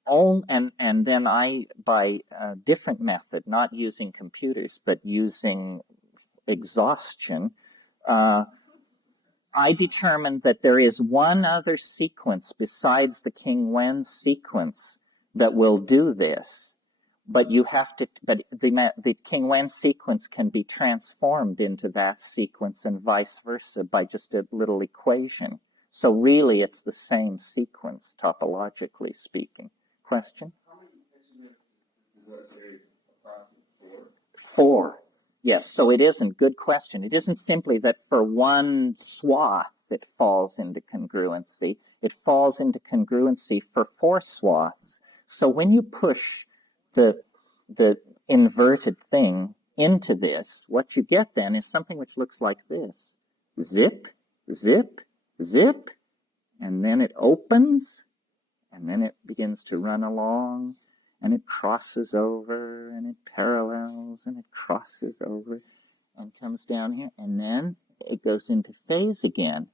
And then I, by a different method, not using computers, but using exhaustion, I determined that there is one other sequence besides the King-Wen sequence that will do this. But the King-Wen sequence can be transformed into that sequence and vice versa by just a little equation. So really, it's the same sequence, topologically speaking. Question? How many hexagrams is that series approximately? 4. Yes, so it isn't. Good question. It isn't simply that for one swath it falls into congruency. It falls into congruency for 4 swaths. So when you push the inverted thing into this, what you get then is something which looks like this. Zip, zip, zip, and then it opens, and then it begins to run along, and it crosses over, and it parallels, and it crosses over, and comes down here, and then it goes into phase again.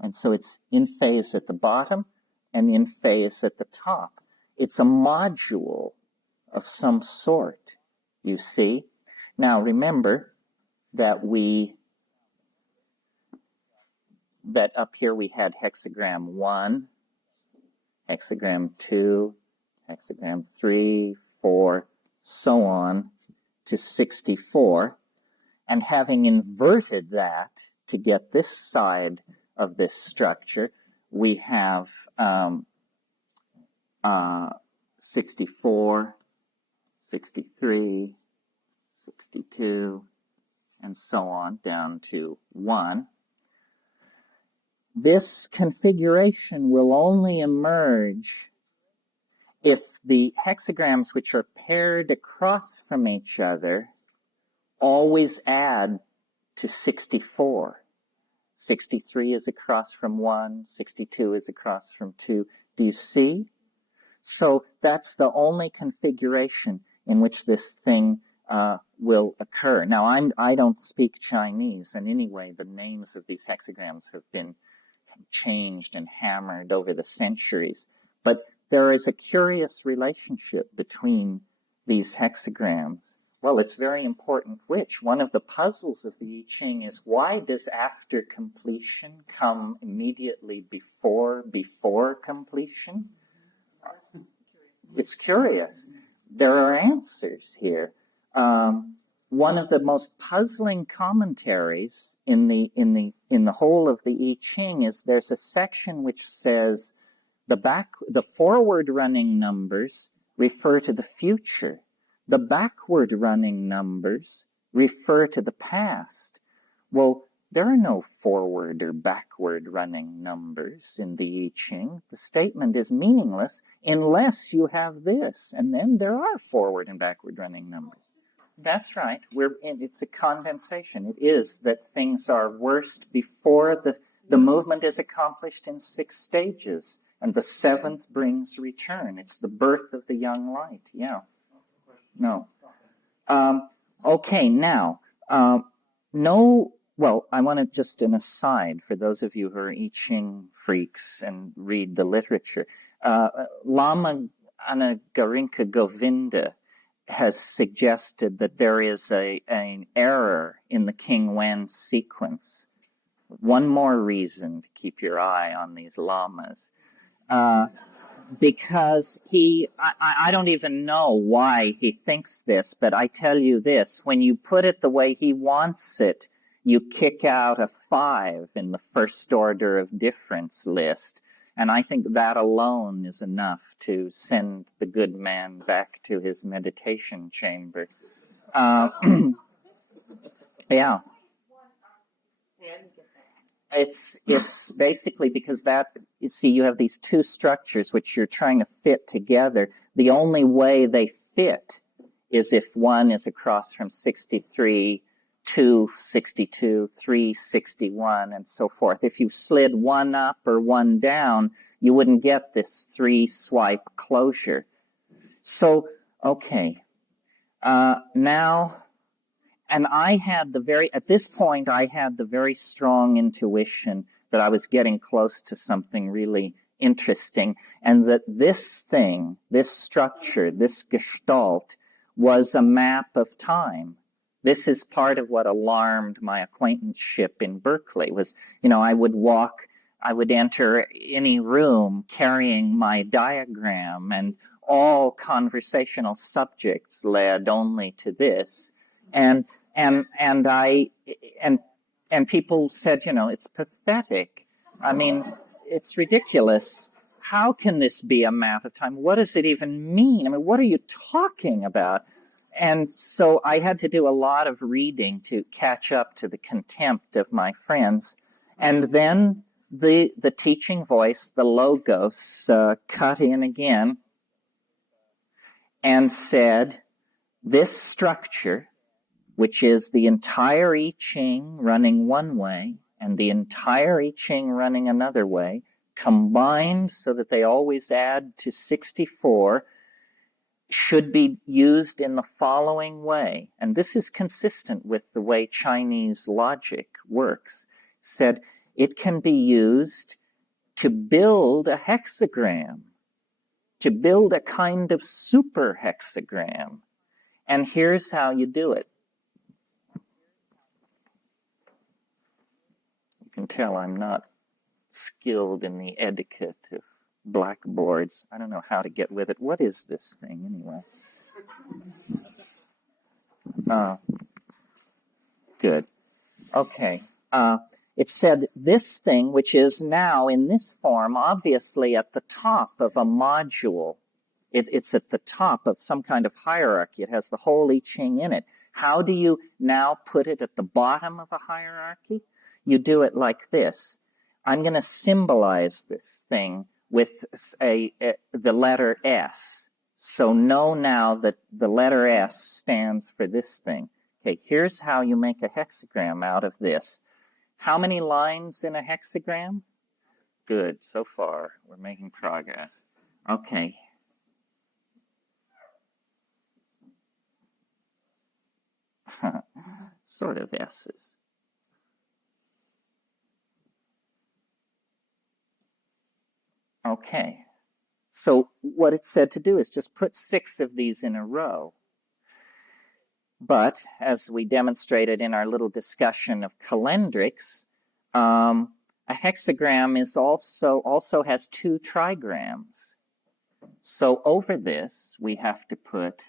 And so it's in phase at the bottom and in phase at the top. It's a module of some sort, you see. Now remember that up here we had hexagram 1, hexagram 2, hexagram 3, 4, so on to 64. And having inverted that to get this side of this structure, we have 64, 63, 62, and so on down to 1. This configuration will only emerge if the hexagrams which are paired across from each other always add to 64. 63 is across from 1, 62 is across from 2. Do you see? So that's the only configuration in which this thing will occur. Now, I don't speak Chinese, and anyway, the names of these hexagrams have been changed and hammered over the centuries. But there is a curious relationship between these hexagrams. Well, it's very important which. One of the puzzles of the I Ching is, why does after completion come immediately before completion? It's curious. There are answers here. One of the most puzzling commentaries in the whole of the I Ching is there's a section which says the forward running numbers refer to the future. The backward running numbers refer to the past. Well, there are no forward or backward running numbers in the I Ching. The statement is meaningless unless you have this, and then there are forward and backward running numbers. That's right. It's a condensation. It is that things are worst before the movement is accomplished in 6 stages, and the 7th brings return. It's the birth of the young light. Yeah. No. Okay, now, well, I want to just an aside for those of you who are I Ching freaks and read the literature. Lama Anagarinka Govinda has suggested that there is an error in the King Wen sequence. One more reason to keep your eye on these lamas. Because I don't even know why he thinks this, but I tell you this, when you put it the way he wants it, you kick out a 5 in the first order of difference list. And I think that alone is enough to send the good man back to his meditation chamber. Yeah. It's basically because you see, you have these two structures which you're trying to fit together. The only way they fit is if one is across from 63, 2, 62, 3, 61, and so forth. If you slid one up or one down, you wouldn't get this 3-swipe closure. So, okay. Now... And at this point, I had the very strong intuition that I was getting close to something really interesting, and that this thing, this structure, this gestalt, was a map of time. This is part of what alarmed my acquaintanceship in Berkeley, was, I would enter any room carrying my diagram, and all conversational subjects led only to this. And people said, it's pathetic. I mean, it's ridiculous. How can this be a map of time? What does it even mean? I mean, what are you talking about? And so I had to do a lot of reading to catch up to the contempt of my friends. And then the teaching voice, the Logos, cut in again and said, this structure, which is the entire I Ching running one way and the entire I Ching running another way, combined so that they always add to 64, should be used in the following way. And this is consistent with the way Chinese logic works. Said it can be used to build a hexagram, to build a kind of super hexagram. And here's how you do it. You can tell I'm not skilled in the etiquette of blackboards. I don't know how to get with it. What is this thing anyway? Good. Okay. It said this thing, which is now in this form, obviously at the top of a module. It's at the top of some kind of hierarchy. It has the whole I Ching in it. How do you now put it at the bottom of a hierarchy? You do it like this. I'm going to symbolize this thing with the letter S. So know now that the letter S stands for this thing. Okay, here's how you make a hexagram out of this. How many lines in a hexagram? Good, so far we're making progress. Okay. Sort of S's. Okay. So what it's said to do is just put 6 of these in a row. But, as we demonstrated in our little discussion of calendrics, a hexagram is also has 2 trigrams. So over this, we have to put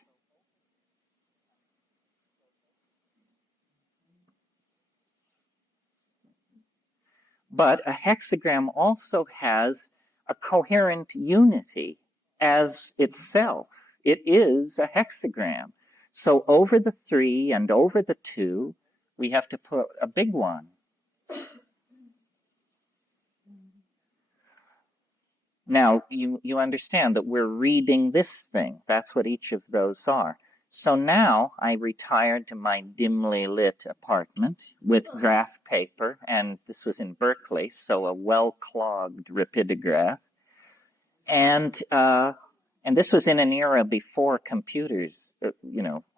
but a hexagram also has a coherent unity as itself. It is a hexagram. So over the 3 and over the 2, we have to put a big one. Now, you understand that we're reading this thing. That's what each of those are. So now I retired to my dimly lit apartment with graph paper, and this was in Berkeley, so a well-clogged rapidograph. And this was in an era before computers,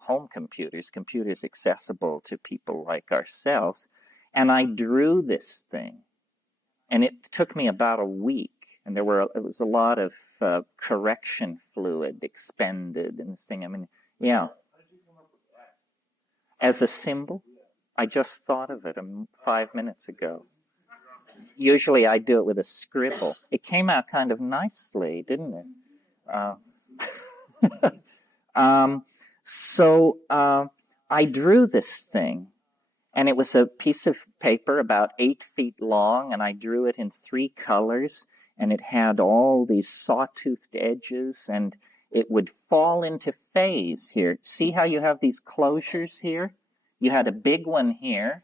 home computers accessible to people like ourselves. And I drew this thing. And it took me about a week. And it was a lot of correction fluid expended in this thing. I mean, Yeah. How did you come up with X? As a symbol? I just thought of it 5 minutes ago. Usually I do it with a scribble. It came out kind of nicely, didn't it? So I drew this thing, and it was a piece of paper about 8 feet long, and I drew it in 3 colors, and it had all these sawtoothed edges, and it would fall into phase here. See how you have these closures here? You had a big one here,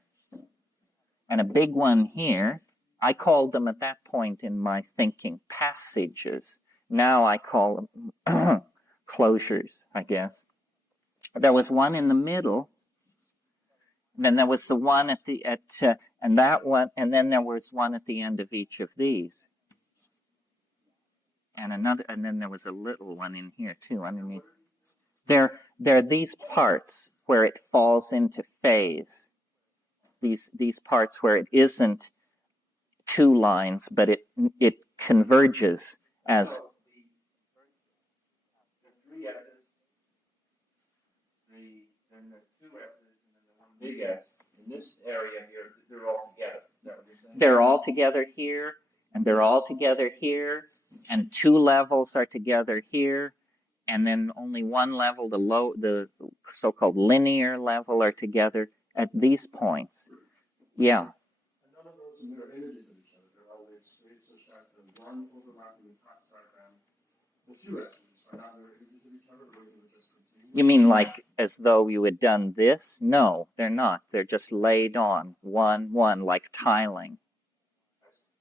and a big one here. I called them at that point in my thinking passages. Now I call them closures, I guess. There was one in the middle. Then there was the one and that one, and then there was one at the end of each of these, and another, and then there was a little one in here too underneath. There are these parts where it falls into phase. These parts where it isn't 2 lines, but it converges as. The 3 S's, then the 2 S's, and then the 1 big S. In this area here, they're all together. Is that what you're saying? They're all together here, and they're all together here, and 2 levels are together here, and then only 1 level, the so-called linear level, are together at these points. Yeah. And none of those are mirror images of each other. They're always straight so sharp that one overlapping the top diagram. The 2 S's are not mirror images of each other, or they were just continuous. You mean like as though you had done this? No, they're not. They're just laid on, one, like tiling.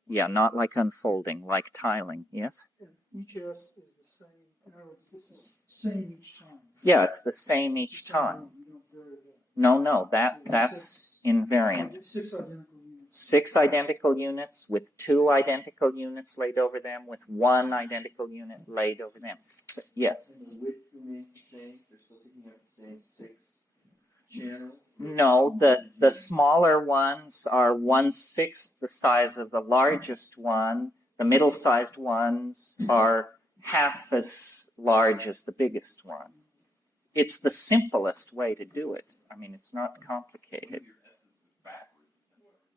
Yeah, not like unfolding, like tiling, yes? And each S is the same. In other words, this is the same each time. Yeah, it's the same each time. You don't vary No, that's invariant. that. 6 identical units. 6 identical units with 2 identical units laid over them, with 1 identical unit laid over them. So, yes? And the width remains the same. They're still taking up the same 6 channels. No, the smaller ones are 1/6 the size of the largest one. The middle-sized ones are half as large as the biggest one. It's the simplest way to do it. I mean, it's not complicated.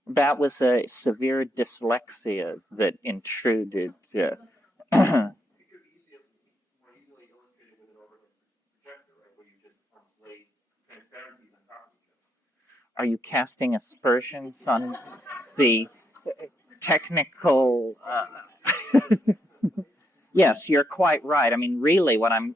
That was a severe dyslexia that intruded. It could be more easily illustrated with an overhead projector, right, where you just lay transparencies on top of each other. Are you casting aspersions on the technical? Yes, you're quite right. I mean, really, what I'm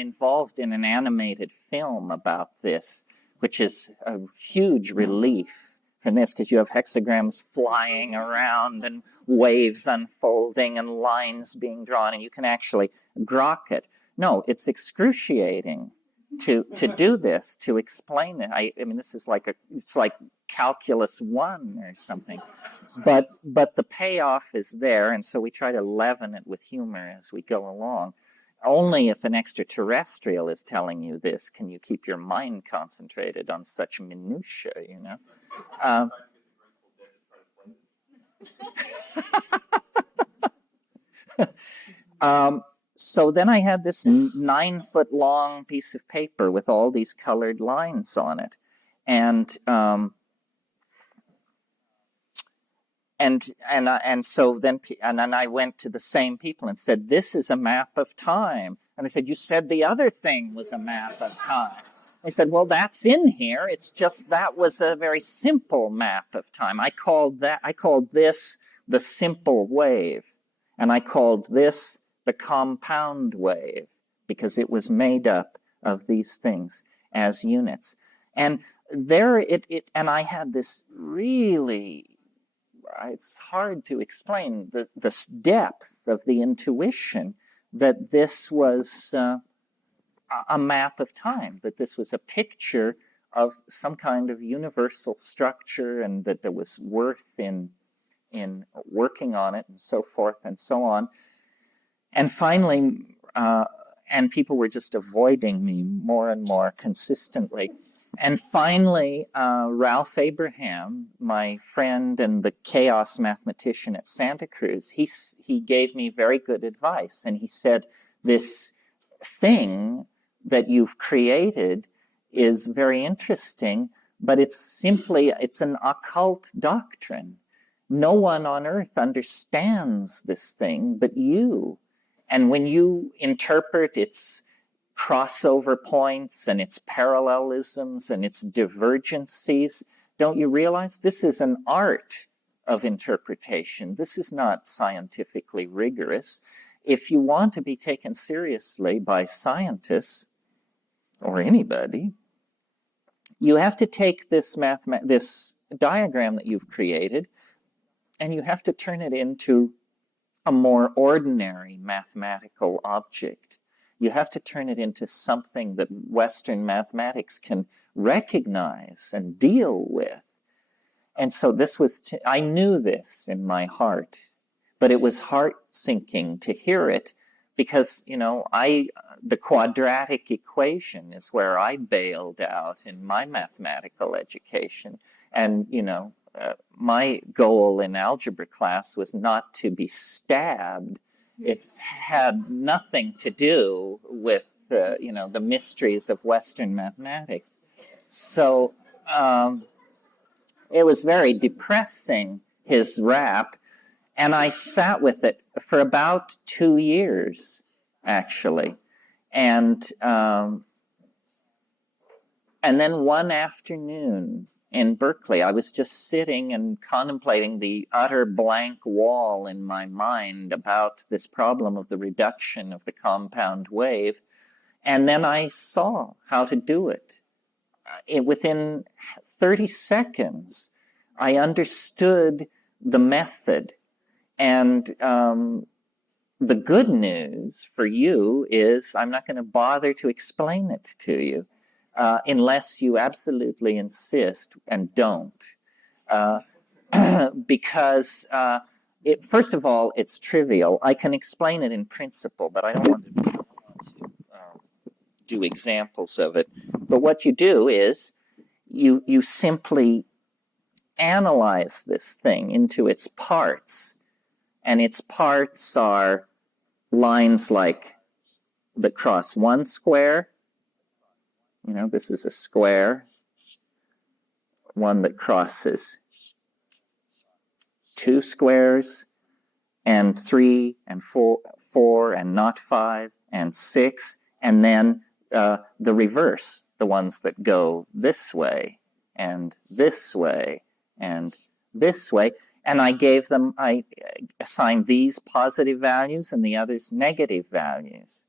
involved in an animated film about this, which is a huge relief from this, because you have hexagrams flying around and waves unfolding and lines being drawn, and you can actually grok it. No, it's excruciating to do this, to explain it. I mean, this is it's like calculus 1 or something. But the payoff is there, and so we try to leaven it with humor as we go along. Only if an extraterrestrial is telling you this can you keep your mind concentrated on such minutiae, you know. So then I had this 9-foot-long piece of paper with all these colored lines on it, and so then I went to the same people and said, "This is a map of time." And I said, "You said the other thing was a map of time." They said, "Well, that's in here. It's just that was a very simple map of time. I called this the simple wave, and I called this the compound wave, because it was made up of these things as units." And there and I had this really, it's hard to explain the depth of the intuition that this was a map of time, that this was a picture of some kind of universal structure, and that there was worth in working on it, and so forth and so on. And finally, and people were just avoiding me more and more consistently. And finally, Ralph Abraham, my friend and the chaos mathematician at Santa Cruz, he gave me very good advice. And he said, this thing that you've created is very interesting, but it's an occult doctrine. No one on earth understands this thing but you. And when you interpret its crossover points and its parallelisms and its divergencies, don't you realize this is an art of interpretation? This is not scientifically rigorous. If you want to be taken seriously by scientists or anybody, you have to take this diagram that you've created and you have to turn it into a more ordinary mathematical object. You have to turn it into something that Western mathematics can recognize and deal with. And so I knew this in my heart, but it was heart-sinking to hear it because, the quadratic equation is where I bailed out in my mathematical education. And, my goal in algebra class was not to be stabbed. It had nothing to do with, the mysteries of Western mathematics. So it was very depressing, his rap, and I sat with it for about 2 years, actually. And then one afternoon in Berkeley, I was just sitting and contemplating the utter blank wall in my mind about this problem of the reduction of the compound wave. And then I saw how to do it. Within 30 seconds, I understood the method. And the good news for you is I'm not going to bother to explain it to you unless you absolutely insist and don't. Because, first of all, it's trivial. I can explain it in principle, but I don't want to do examples of it. But what you do is you simply analyze this thing into its parts. And its parts are lines like that cross one square. This is a square. One that crosses two squares, and 3 and 4 and not 5 and 6, and then the reverse, the ones that go this way and this way and this way. And I assigned these positive values and the others negative values.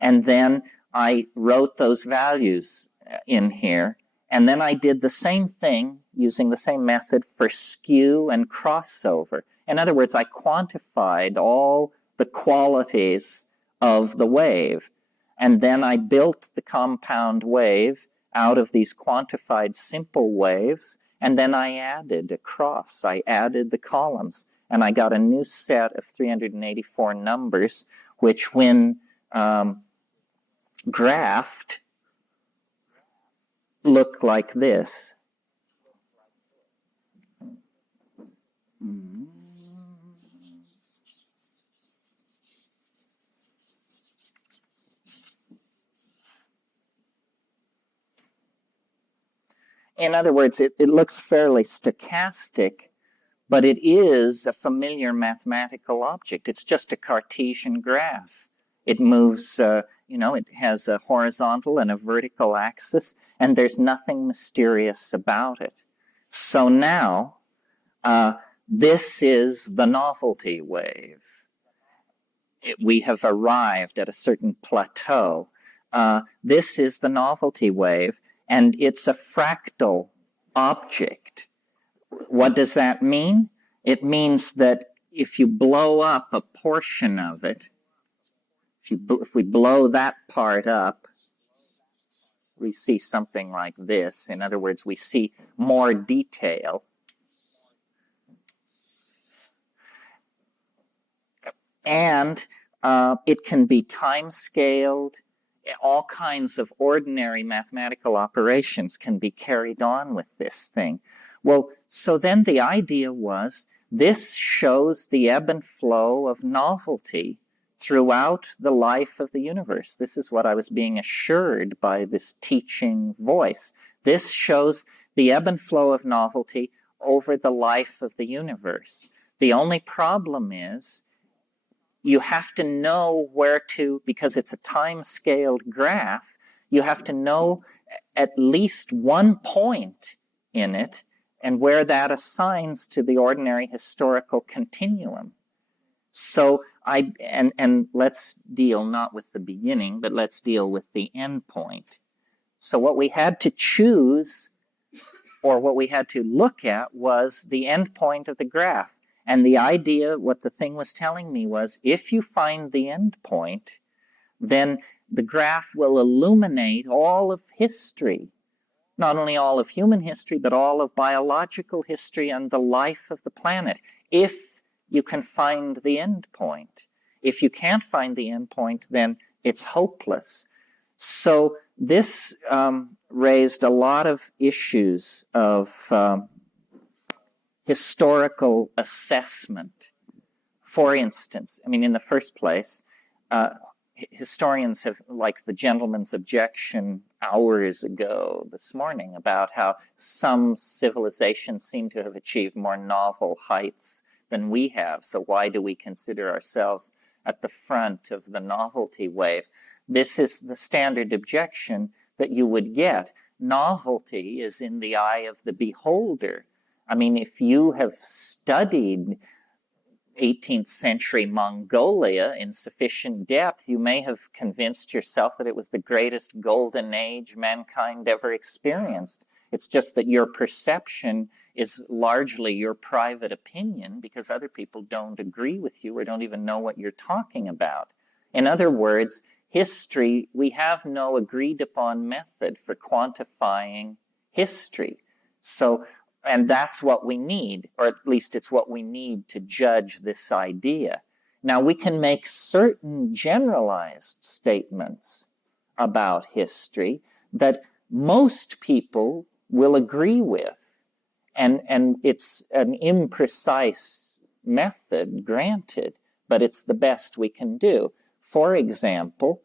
And then I wrote those values in here. And then I did the same thing using the same method for skew and crossover. In other words, I quantified all the qualities of the wave. And then I built the compound wave out of these quantified simple waves. And then I added across. I added the columns. And I got a new set of 384 numbers, which when graphed, look like this. In other words, it looks fairly stochastic, but it is a familiar mathematical object. It's just a Cartesian graph. It moves, it has a horizontal and a vertical axis, and there's nothing mysterious about it. So now, this is the novelty wave. We have arrived at a certain plateau. This is the novelty wave, and it's a fractal object. What does that mean? It means that if you blow up a portion of it, if we blow that part up, we see something like this. In other words, we see more detail. And it can be time-scaled. All kinds of ordinary mathematical operations can be carried on with this thing. Well, so then the idea was, this shows the ebb and flow of novelty throughout the life of the universe. This is what I was being assured by this teaching voice. This shows the ebb and flow of novelty over the life of the universe. The only problem is you have to know where to, because it's a time-scaled graph, you have to know at least one point in it and where that assigns to the ordinary historical continuum. So let's deal not with the beginning, but let's deal with the end point. So what we had to choose, or what we had to look at, was the end point of the graph. And the idea, what the thing was telling me was, if you find the end point, then the graph will illuminate all of history. Not only all of human history, but all of biological history and the life of the planet, if you can find the end point. If you can't find the end point, then it's hopeless. So this raised a lot of issues of historical assessment. For instance, I mean, in the first place, historians have, like the gentleman's objection hours ago this morning about how some civilizations seem to have achieved more novel heights than we have. So why do we consider ourselves at the front of the novelty wave? This is the standard objection that you would get. Novelty is in the eye of the beholder. I mean, if you have studied 18th century Mongolia in sufficient depth, you may have convinced yourself that it was the greatest golden age mankind ever experienced. It's just that your perception is largely your private opinion because other people don't agree with you or don't even know what you're talking about. In other words, history, we have no agreed upon method for quantifying history. So, and that's what we need, or at least it's what we need to judge this idea. Now, we can make certain generalized statements about history that most people will agree with, and it's an imprecise method, granted, but it's the best we can do. For example,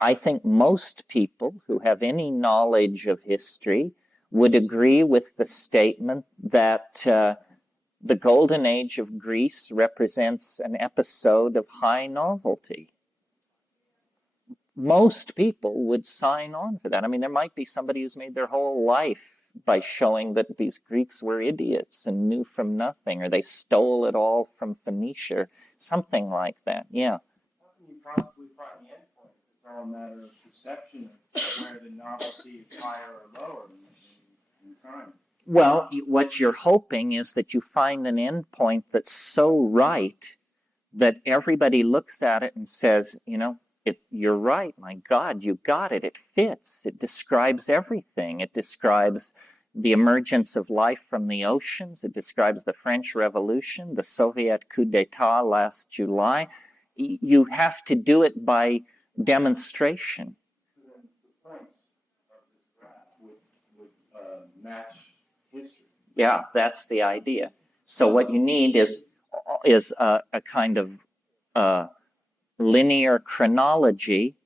I think most people who have any knowledge of history would agree with the statement that the golden age of Greece represents an episode of high novelty. Most people would sign on for that. I mean, there might be somebody who's made their whole life by showing that these Greeks were idiots and knew from nothing, or they stole it all from Phoenicia, something like that. Yeah. How can you possibly find the endpoint? It's all a matter of perception of where the novelty is higher or lower in time. Well, what you're hoping is that you find an endpoint that's so right that everybody looks at it and says, you know, you're right. My God, you got it. It fits. It describes everything. It describes the emergence of life from the oceans. It describes the French Revolution, the Soviet coup d'etat last July. You have to do it by demonstration. So then the points of this graph would match history. Yeah, that's the idea. So what you need is a kind of linear chronology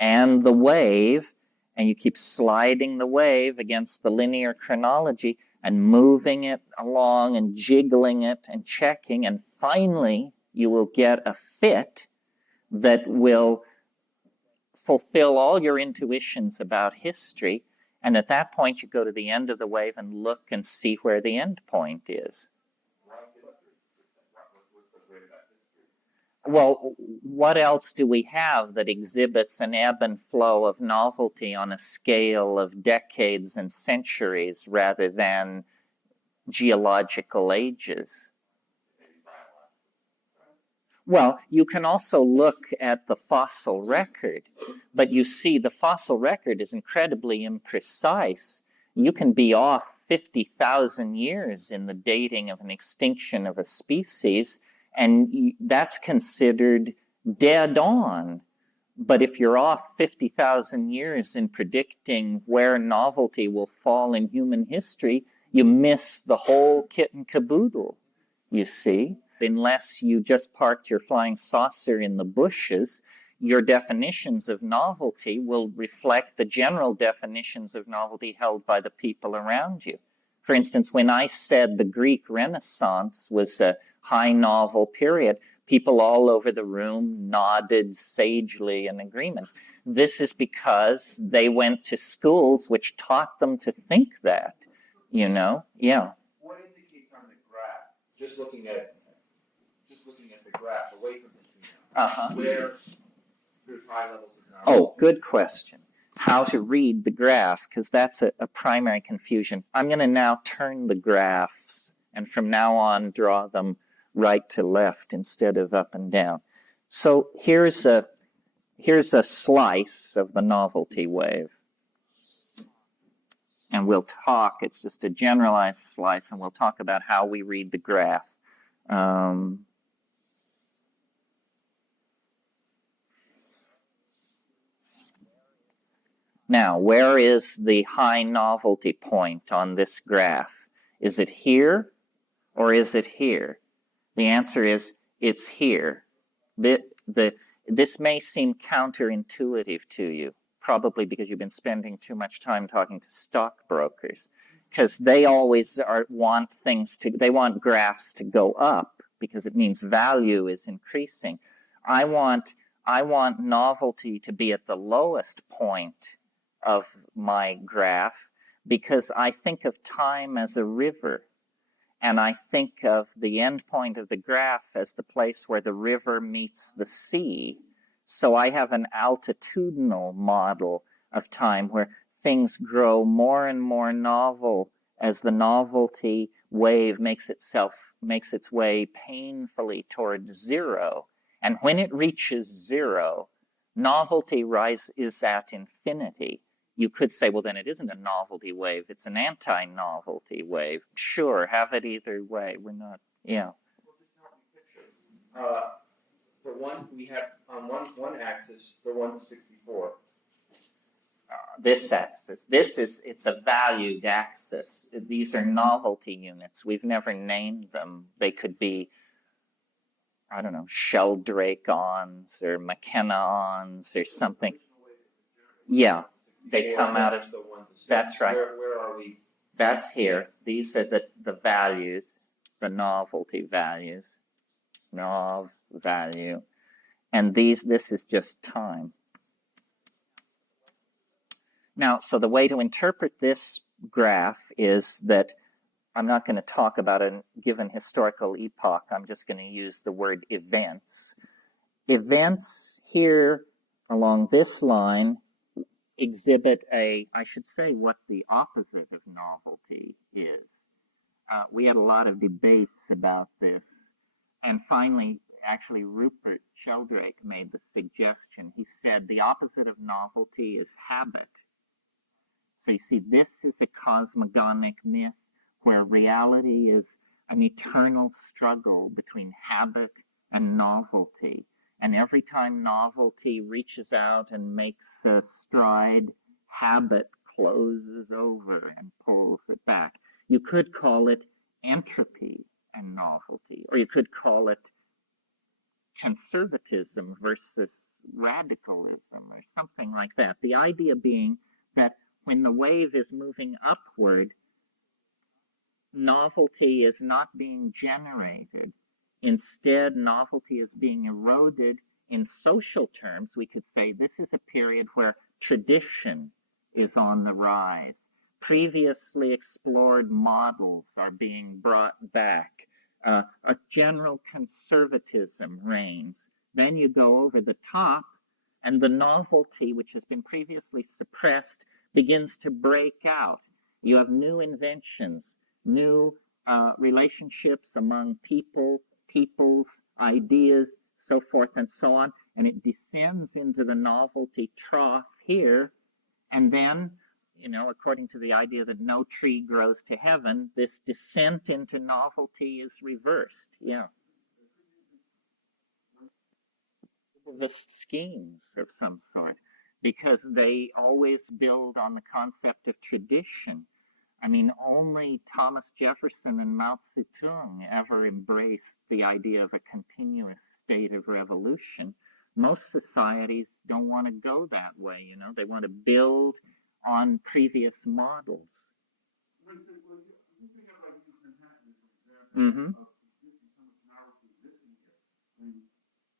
and the wave, and you keep sliding the wave against the linear chronology and moving it along and jiggling it and checking, and finally you will get a fit that will fulfill all your intuitions about history. And at that point, you go to the end of the wave and look and see where the end point is. Why history? What's so great about history? Well, what else do we have that exhibits an ebb and flow of novelty on a scale of decades and centuries rather than geological ages? Well, you can also look at the fossil record, but you see the fossil record is incredibly imprecise. You can be off 50,000 years in the dating of an extinction of a species, and that's considered dead on. But if you're off 50,000 years in predicting where novelty will fall in human history, you miss the whole kit and caboodle, you see. unless you just parked your flying saucer in the bushes, your definitions of novelty will reflect the general definitions of novelty held by the people around you. For instance, when I said the Greek Renaissance was a high novel period, people all over the room nodded sagely in agreement. This is because they went to schools which taught them to think that, you know? Yeah. What indicates on the graph, just looking at the graph away from the where there's high levels of novelty? Oh, good question. How to read the graph, because that's a primary confusion. I'm going to now turn the graphs, and from now on draw them right to left instead of up and down. So here's a slice of the novelty wave. And we'll talk, it's just a generalized slice, and we'll talk about how we read the graph. Now, where is the high novelty point on this graph? Is it here or is it here? The answer is it's here. This may seem counterintuitive to you, probably because you've been spending too much time talking to stockbrokers, because they always want graphs to go up because it means value is increasing. I want novelty to be at the lowest point of my graph because I think of time as a river, and I think of the end point of the graph as the place where the river meets the sea. So I have an altitudinal model of time where things grow more and more novel as the novelty wave makes its way painfully toward zero. And when it reaches zero, novelty is at infinity. You could say, well, then it isn't a novelty wave. It's an anti-novelty wave. Sure, have it either way. We're not, yeah. Well, just help me picture. For one, we have on one axis the 1 to 64. This axis. It's a valued axis. These are novelty units. We've never named them. They could be, I don't know, Sheldrake-ons or McKenna-ons or something. Yeah. They come out of, that's right. Where are we? That's here. These are the values, the novelty values. Nov value. And this is just time. Now, so the way to interpret this graph is that I'm not going to talk about a given historical epoch. I'm just going to use the word events. Events here along this line exhibit I should say what the opposite of novelty is. We had a lot of debates about this. And finally, actually, Rupert Sheldrake made the suggestion. He said the opposite of novelty is habit. So you see, this is a cosmogonic myth where reality is an eternal struggle between habit and novelty. And every time novelty reaches out and makes a stride, habit closes over and pulls it back. You could call it entropy and novelty, or you could call it conservatism versus radicalism or something like that. The idea being that when the wave is moving upward, novelty is not being generated. Instead, novelty is being eroded. In social terms, we could say this is a period where tradition is on the rise. Previously explored models are being brought back. A general conservatism reigns. Then you go over the top, and the novelty, which has been previously suppressed, begins to break out. You have new inventions, new relationships among peoples, ideas, so forth and so on, and it descends into the novelty trough here, and then, according to the idea that no tree grows to heaven, this descent into novelty is reversed. Yeah. The schemes of some sort, because they always build on the concept of tradition. I mean, only Thomas Jefferson and Mao Zedong ever embraced the idea of a continuous state of revolution. Most societies don't want to go that way, you know. They want to build on previous models. When you think of like East Manhattan as an example Mm-hmm. of existing some of the powers existing here, I mean,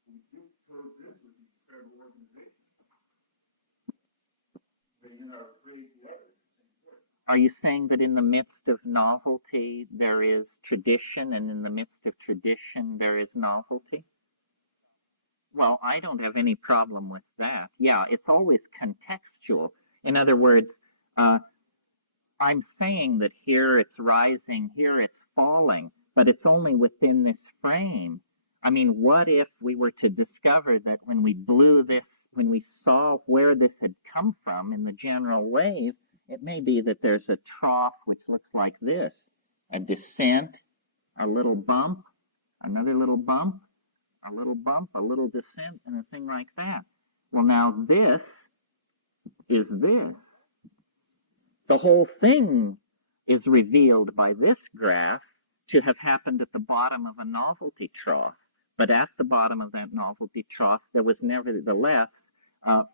we do coexist with these incredible organizations. They, create the others. Are you saying that in the midst of novelty there is tradition, and in the midst of tradition there is novelty? Well, I don't have any problem with that. Yeah, it's always contextual. In other words, I'm saying that here it's rising, here it's falling, but it's only within this frame. I mean, what if we were to discover that when we blew this, when we saw where this had come from in the general wave, it may be that there's a trough which looks like this, a descent, a little bump, another little bump, a little bump, a little descent, and a thing like that. Well, now this is this. The whole thing is revealed by this graph to have happened at the bottom of a novelty trough. But at the bottom of that novelty trough, there was nevertheless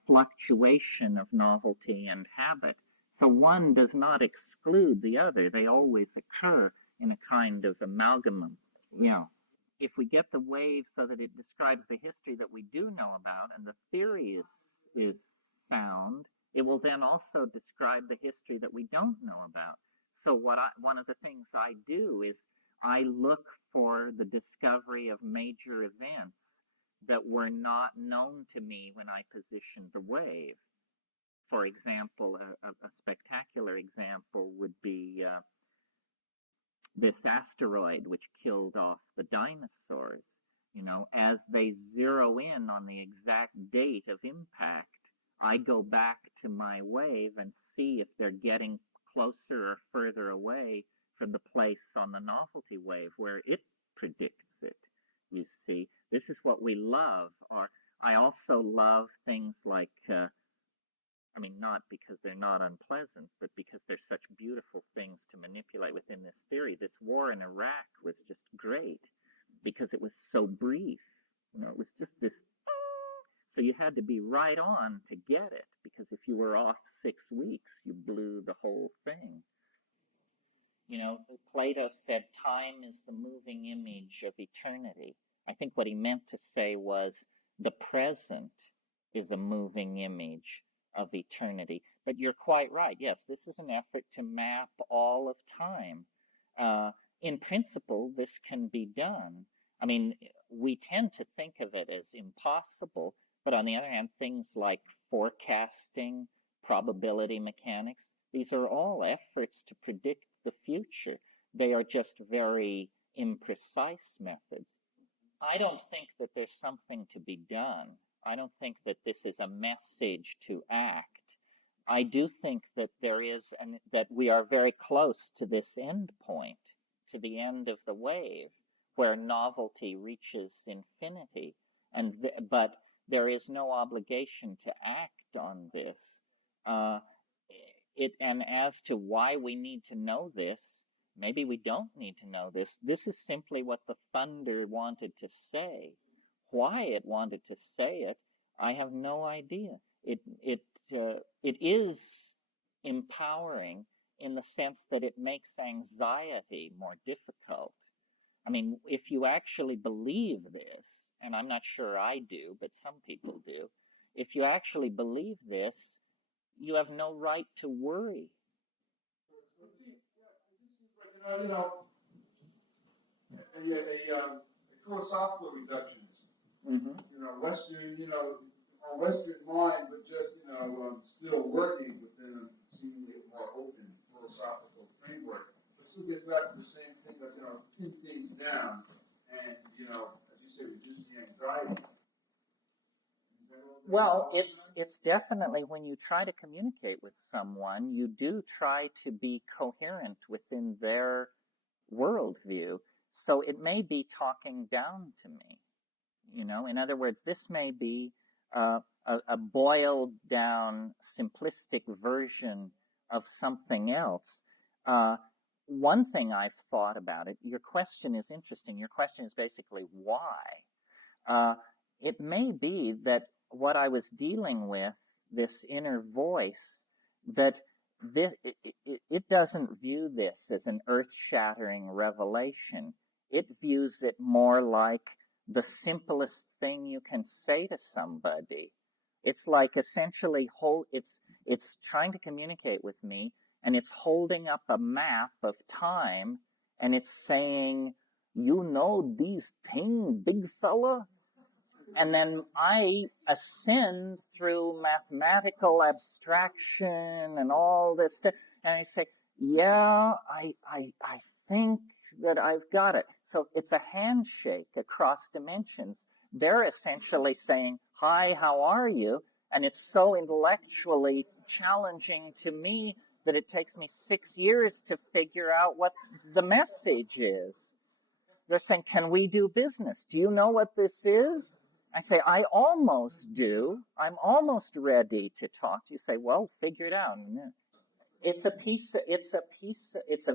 fluctuation of novelty and habit. So one does not exclude the other. They always occur in a kind of amalgamum. Yeah. If we get the wave so that it describes the history that we do know about, and the theory is sound, it will then also describe the history that we don't know about. So one of the things I do is I look for the discovery of major events that were not known to me when I positioned the wave. For example, a spectacular example would be this asteroid which killed off the dinosaurs. You know, as they zero in on the exact date of impact, I go back to my wave and see if they're getting closer or further away from the place on the novelty wave where it predicts it. You see, this is what we love. Or I also love things like not because they're not unpleasant, but because they're such beautiful things to manipulate within this theory. This war in Iraq was just great because it was so brief. You know, it was just this. So you had to be right on to get it, because if you were off 6 weeks, you blew the whole thing. You know, Plato said time is the moving image of eternity. I think what he meant to say was the present is a moving image of eternity. But you're quite right. Yes, this is an effort to map all of time. In principle, this can be done. I mean, we tend to think of it as impossible, but on the other hand, things like forecasting, probability mechanics, these are all efforts to predict the future. They are just very imprecise methods. I don't think that there's something to be done. I don't think that this is a message to act. I do think that there is, and that we are very close to this end point, to the end of the wave, where novelty reaches infinity. But there is no obligation to act on this. And as to why we need to know this, maybe we don't need to know this. This is simply what the thunder wanted to say. Why it wanted to say it, I have no idea. It is empowering in the sense that it makes anxiety more difficult. I mean, if you actually believe this, and I'm not sure I do, but some people do, if you actually believe this, you have no right to worry. A philosophical reductionism. Mm-hmm. Western, a Western mind, but just, still working within a seemingly more open philosophical framework. But still gets back to the same thing that, pin things down and, as you say, reduce the anxiety. Well, it's definitely, when you try to communicate with someone, you do try to be coherent within their worldview. So it may be talking down to me. In other words, this may be a boiled down, simplistic version of something else. One thing I've thought about it, your question is interesting. Your question is basically why. It may be that what I was dealing with, this inner voice, that it doesn't view this as an earth-shattering revelation. It views it more like the simplest thing you can say to somebody. It's like essentially it's trying to communicate with me, and it's holding up a map of time, and it's saying, you know these things, big fella? And then I ascend through mathematical abstraction and all this stuff, and I say, yeah, I think that I've got it. So it's a handshake across dimensions. They're essentially saying, hi, how are you? And it's so intellectually challenging to me that it takes me 6 years to figure out what the message is. They're saying, can we do business? Do you know what this is? I say, I almost do. I'm almost ready to talk. You say, well, figure it out. It's a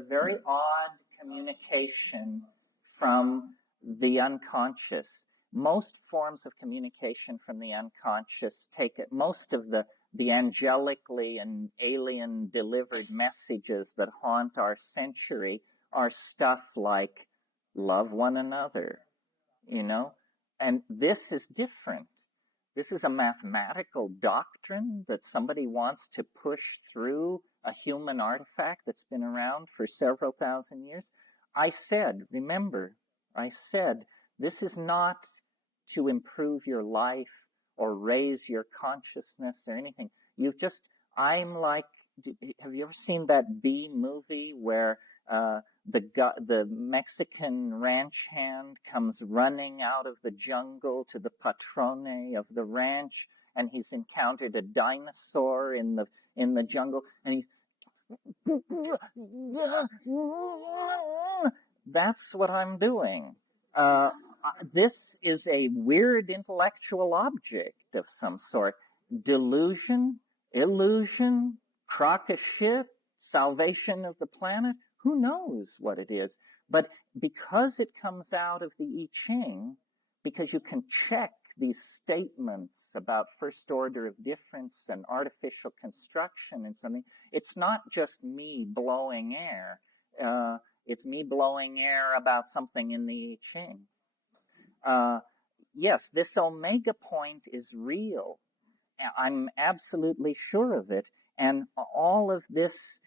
very odd communication from the unconscious. Most forms of communication from the unconscious most of the angelically and alien delivered messages that haunt our century are stuff like love one another, and this is different. This is a mathematical doctrine that somebody wants to push through a human artifact that's been around for several thousand years. Remember, I said, this is not to improve your life or raise your consciousness or anything. Have you ever seen that Bee movie where the Mexican ranch hand comes running out of the jungle to the patrone of the ranch, and he's encountered a dinosaur in the jungle, and that's what I'm doing. This is a weird intellectual object of some sort. Delusion, illusion, crock of shit, salvation of the planet. Who knows what it is? But because it comes out of the I Ching, because you can check these statements about first order of difference and artificial construction and something, it's not just me blowing air. It's me blowing air about something in the I Ching. Yes, this omega point is real. I'm absolutely sure of it. And all of this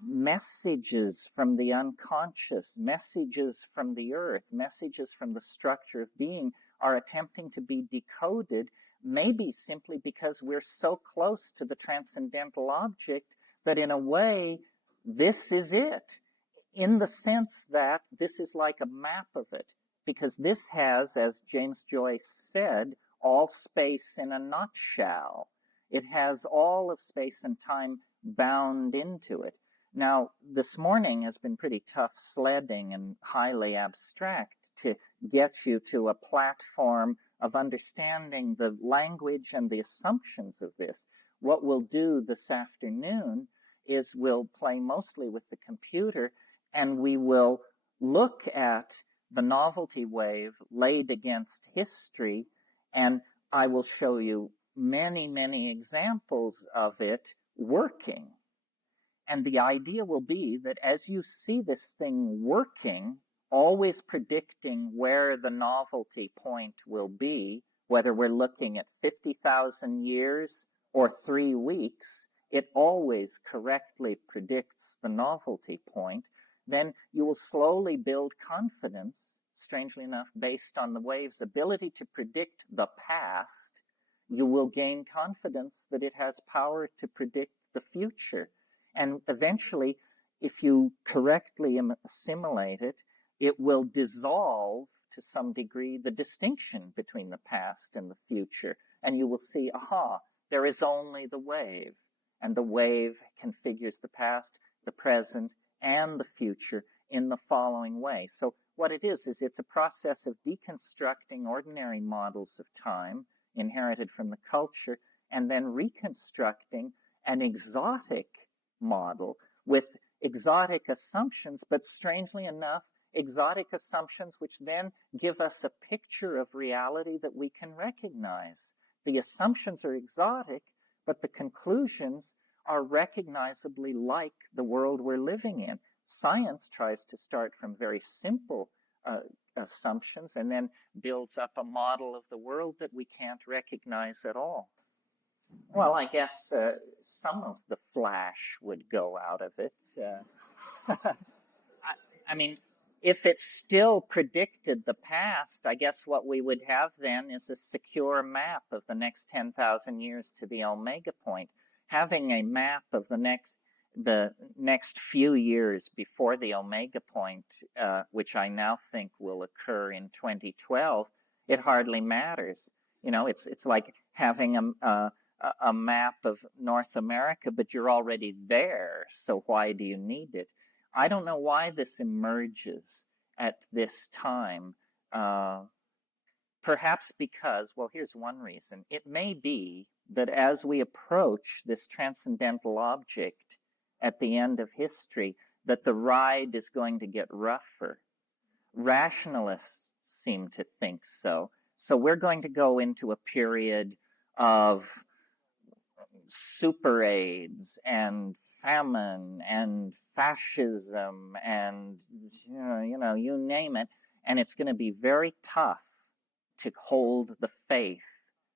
messages from the unconscious, messages from the earth, messages from the structure of being are attempting to be decoded, maybe simply because we're so close to the transcendental object that in a way, this is it, in the sense that this is like a map of it, because this has, as James Joyce said, all space in a nutshell. It has all of space and time bound into it. Now, this morning has been pretty tough sledding and highly abstract to get you to a platform of understanding the language and the assumptions of this. What we'll do this afternoon is we'll play mostly with the computer, and we will look at the novelty wave laid against history, and I will show you many, many examples of it working. And the idea will be that as you see this thing working, always predicting where the novelty point will be, whether we're looking at 50,000 years or 3 weeks, it always correctly predicts the novelty point. Then you will slowly build confidence, strangely enough, based on the wave's ability to predict the past. You will gain confidence that it has power to predict the future. And eventually, if you correctly assimilate it, it will dissolve to some degree the distinction between the past and the future. And you will see, aha, there is only the wave. And the wave configures the past, the present, and the future in the following way. So what it is it's a process of deconstructing ordinary models of time inherited from the culture, and then reconstructing an exotic model with exotic assumptions, but strangely enough, exotic assumptions which then give us a picture of reality that we can recognize. The assumptions are exotic, but the conclusions are recognizably like the world we're living in. Science tries to start from very simple assumptions and then builds up a model of the world that we can't recognize at all. Well, I guess some of the flash would go out of it. I mean, if it still predicted the past, I guess what we would have then is a secure map of the next 10,000 years to the omega point. Having a map of the next few years before the omega point, which I now think will occur in 2012, it hardly matters. You know, it's like having a map of North America, but you're already there, so why do you need it? I don't know why this emerges at this time. Perhaps because, well, here's one reason. It may be that as we approach this transcendental object at the end of history, that the ride is going to get rougher. Rationalists seem to think so. So we're going to go into a period of super AIDS and famine and fascism and, you name it. And it's going to be very tough to hold the faith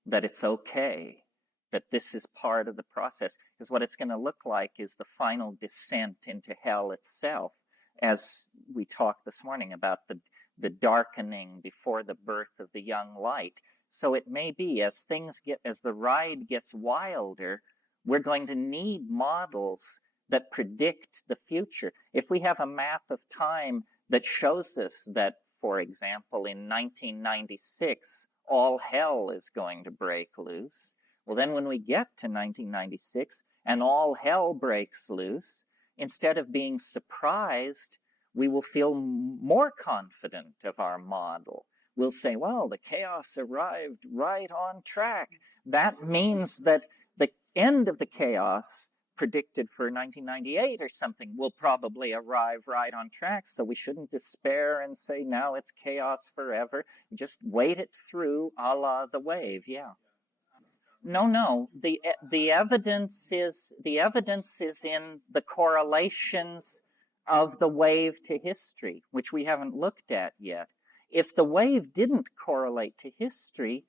that it's okay, that this is part of the process. Because what it's going to look like is the final descent into hell itself, as we talked this morning about the darkening before the birth of the young light. So it may be as the ride gets wilder, we're going to need models that predict the future. If we have a map of time that shows us that, for example, in 1996, all hell is going to break loose, well, then when we get to 1996 and all hell breaks loose, instead of being surprised, we will feel more confident of our model. We'll say, well, the chaos arrived right on track. That means that the end of the chaos predicted for 1998 or something will probably arrive right on track. So we shouldn't despair and say, now it's chaos forever. Just wait it through, a la the wave. Yeah. No. The evidence is in the correlations of the wave to history, which we haven't looked at yet. If the wave didn't correlate to history,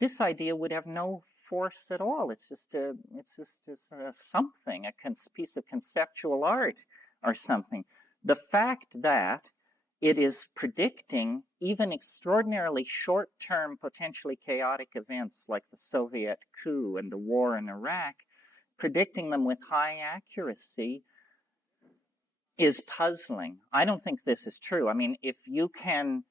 this idea would have no force at all. It's just something, a piece of conceptual art or something. The fact that it is predicting even extraordinarily short-term, potentially chaotic events like the Soviet coup and the war in Iraq, predicting them with high accuracy is puzzling. I don't think this is true. I mean, if you can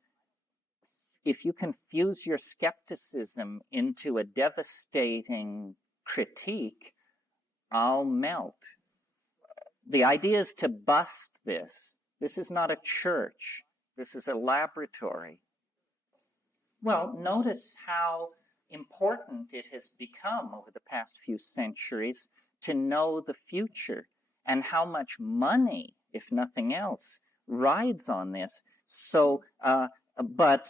fuse your skepticism into a devastating critique, I'll melt. The idea is to bust this. This is not a church. This is a laboratory. Well, notice how important it has become over the past few centuries to know the future and how much money, if nothing else, rides on this. So, but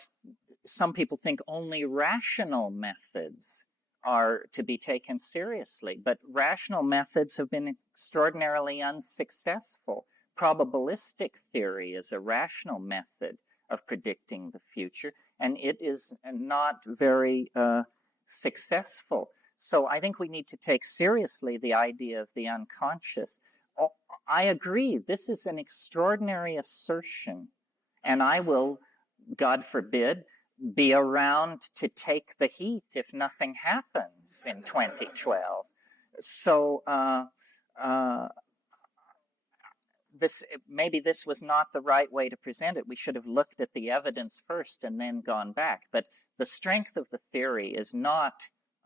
some people think only rational methods are to be taken seriously, but rational methods have been extraordinarily unsuccessful. Probabilistic theory is a rational method of predicting the future, and it is not very successful. So I think we need to take seriously the idea of the unconscious. I agree, this is an extraordinary assertion, and I will, God forbid, be around to take the heat if nothing happens in 2012. So maybe this was not the right way to present it. We should have looked at the evidence first and then gone back. But the strength of the theory is not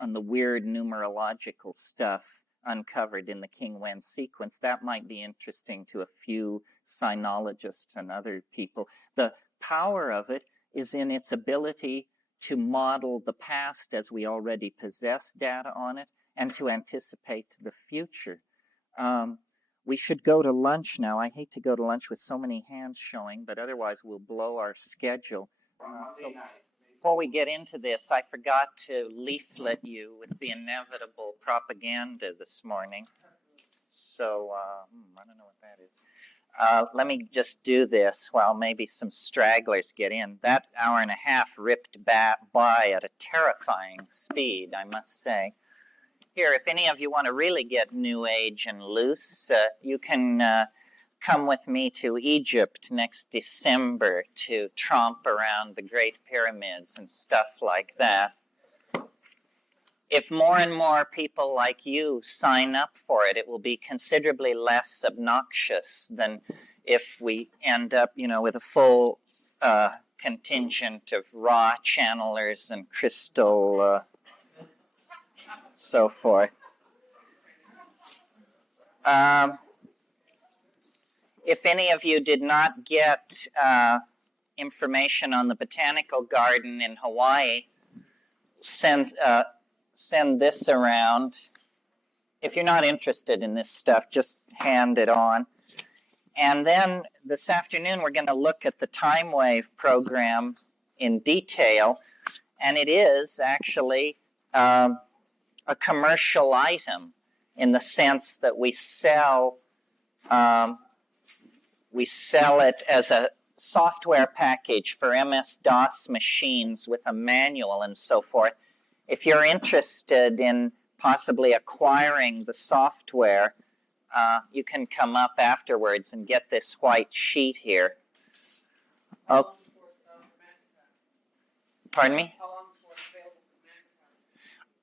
on the weird numerological stuff uncovered in the King-Wen sequence. That might be interesting to a few sinologists and other people. The power of it is in its ability to model the past as we already possess data on it and to anticipate the future. we should go to lunch now. I hate to go to lunch with so many hands showing, but otherwise we'll blow our schedule. Before we get into this, I forgot to leaflet you with the inevitable propaganda this morning. So, I don't know what that is. Let me just do this while maybe some stragglers get in. That hour and a half ripped by at a terrifying speed, I must say. Here, if any of you want to really get New Age and loose, you can come with me to Egypt next December to tromp around the Great Pyramids and stuff like that. If more and more people like you sign up for it, it will be considerably less obnoxious than if we end up, with a full contingent of raw channelers and crystal so forth. If any of you did not get information on the botanical garden in Hawaii, send this around. If you're not interested in this stuff, just hand it on. And then this afternoon, we're going to look at the time wave program in detail. And it is actually a commercial item in the sense that we sell it as a software package for MS-DOS machines with a manual and so forth. If you're interested in possibly acquiring the software, you can come up afterwards and get this white sheet here. Oh, pardon me? How long before it's available for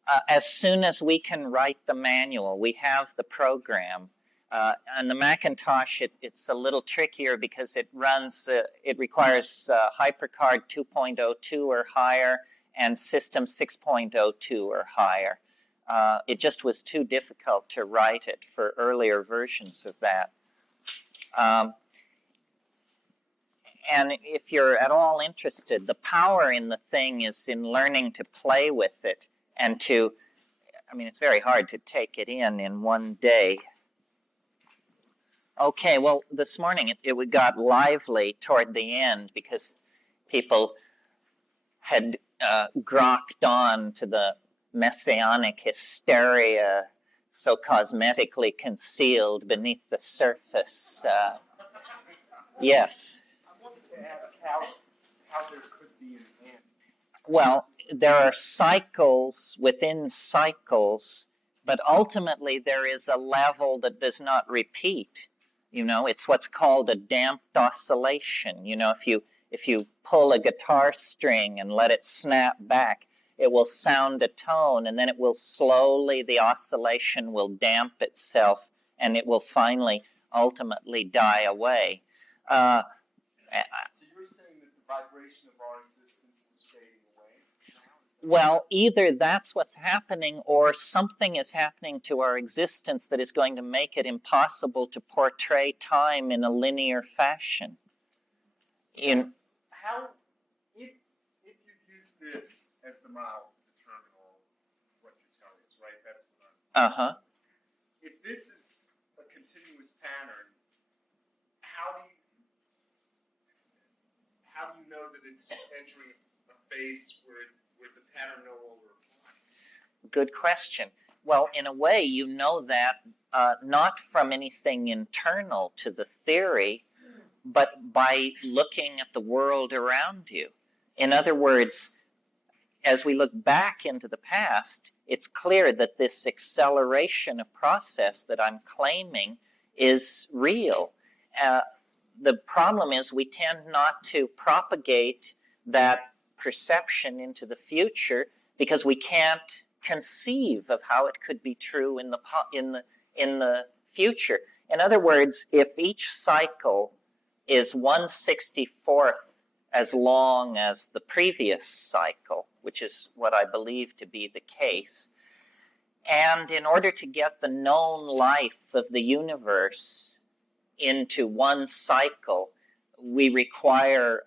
mankind? As soon as we can write the manual, we have the program. On the Macintosh, it's a little trickier because it requires HyperCard 2.02 or higher and System 6.02 or higher. It just was too difficult to write it for earlier versions of that. And if you're at all interested, the power in the thing is in learning to play with it and it's very hard to take it in one day. Okay, well, this morning it got lively toward the end because people had grokked on to the messianic hysteria so cosmetically concealed beneath the surface. Yes? I wanted to ask how there could be an end. Well, there are cycles within cycles, but ultimately there is a level that does not repeat. It's what's called a damped oscillation. If you pull a guitar string and let it snap back, it will sound a tone, and then it will slowly, the oscillation will damp itself, and it will finally, ultimately die away. So you're saying that the vibration of our existence is fading away now? Well, either that's what's happening or something is happening to our existence that is going to make it impossible to portray time in a linear fashion. How, if you use this as the model to determine all what you're telling us, right? That's what I'm... If this is a continuous pattern, how do you know that it's entering a phase where the pattern no longer applies? Good question. Well, in a way, you know that not from anything internal to the theory, but by looking at the world around you. In other words, as we look back into the past, it's clear that this acceleration of process that I'm claiming is real. The problem is we tend not to propagate that perception into the future because we can't conceive of how it could be true in the future. In other words, if each cycle is 1/64th as long as the previous cycle, which is what I believe to be the case, and in order to get the known life of the universe into one cycle, we require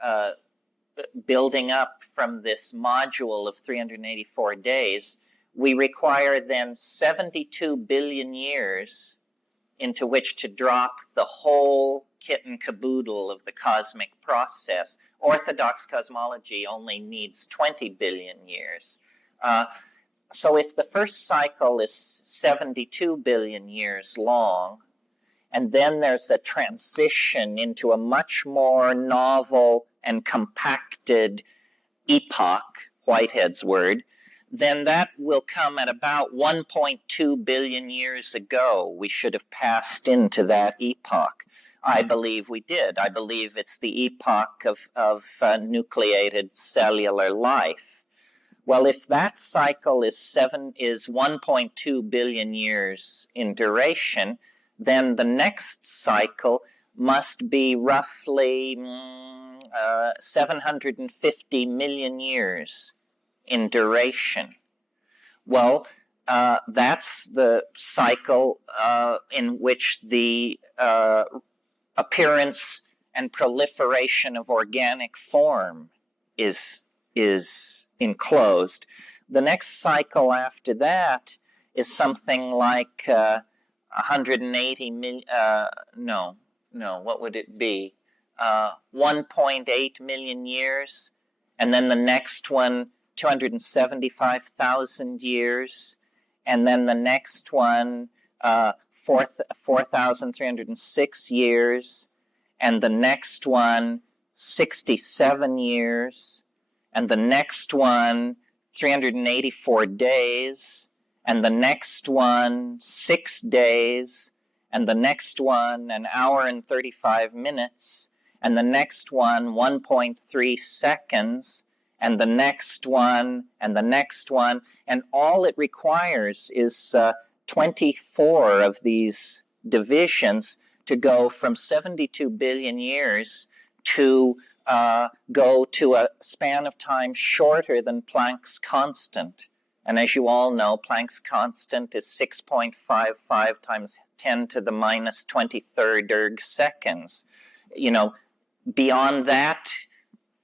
building up from this module of 384 days, we require then 72 billion years into which to drop the whole kit and caboodle of the cosmic process. Orthodox cosmology only needs 20 billion years. So if the first cycle is 72 billion years long, and then there's a transition into a much more novel and compacted epoch, Whitehead's word, then that will come at about 1.2 billion years ago. We should have passed into that epoch. I believe we did. I believe it's the epoch of nucleated cellular life. Well, if that cycle is 1.2 billion years in duration, then the next cycle must be roughly 750 million years in duration. Well, that's the cycle in which the appearance and proliferation of organic form is enclosed. The next cycle after that is something like 180 million, what would it be? 1.8 million years, and then the next one, 275,000 years, and then the next one, 4,306 years, and the next one, 67 years, and the next one, 384 days, and the next one, 6 days, and the next one, an hour and 35 minutes, and the next one, 1.3 seconds, and the next one, and the next one, and all it requires is 24 of these divisions to go from 72 billion years to go to a span of time shorter than Planck's constant. And as you all know, Planck's constant is 6.55 times 10 to the minus 23rd erg seconds. Beyond that,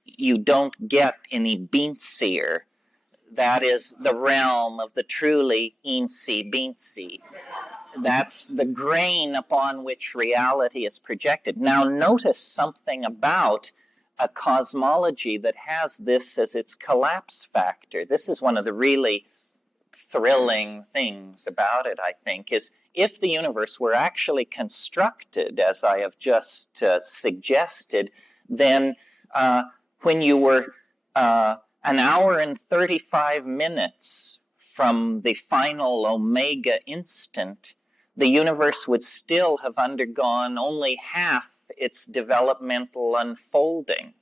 you don't get any beansier. That is the realm of the truly eensy-beansy. That's the grain upon which reality is projected. Now notice something about a cosmology that has this as its collapse factor. This is one of the really thrilling things about it, I think, is if the universe were actually constructed, as I have just suggested, then when you were an hour and 35 minutes from the final omega instant, the universe would still have undergone only half its developmental unfolding.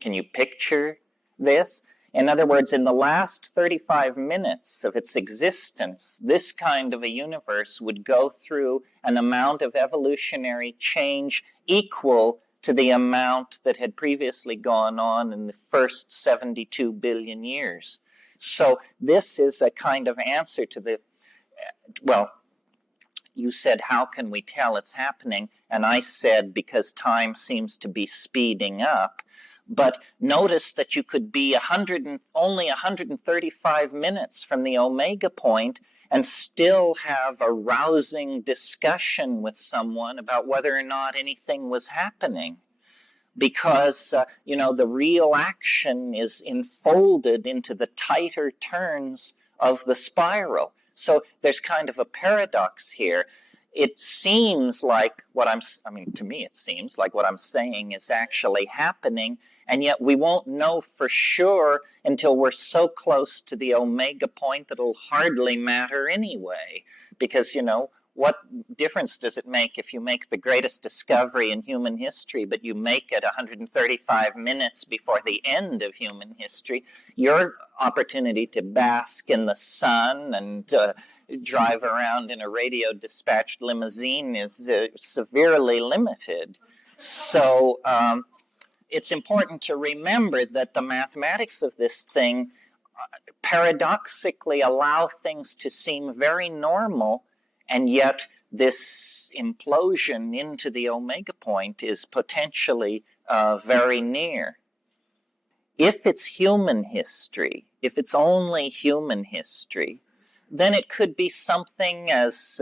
Can you picture this? In other words, in the last 35 minutes of its existence, this kind of a universe would go through an amount of evolutionary change equal to the amount that had previously gone on in the first 72 billion years. So this is a kind of answer to you said, how can we tell it's happening? And I said, because time seems to be speeding up. But notice that you could be only 135 minutes from the omega point and still have a rousing discussion with someone about whether or not anything was happening. Because, the real action is enfolded into the tighter turns of the spiral. So there's kind of a paradox here. It seems like to me it seems like what I'm saying is actually happening, and yet we won't know for sure until we're so close to the omega point that it'll hardly matter anyway. Because, what difference does it make if you make the greatest discovery in human history, but you make it 135 minutes before the end of human history? Your opportunity to bask in the sun and drive around in a radio-dispatched limousine is severely limited. So it's important to remember that the mathematics of this thing paradoxically allow things to seem very normal, and yet this implosion into the omega point is potentially very near. If it's human history, if it's only human history, then it could be something as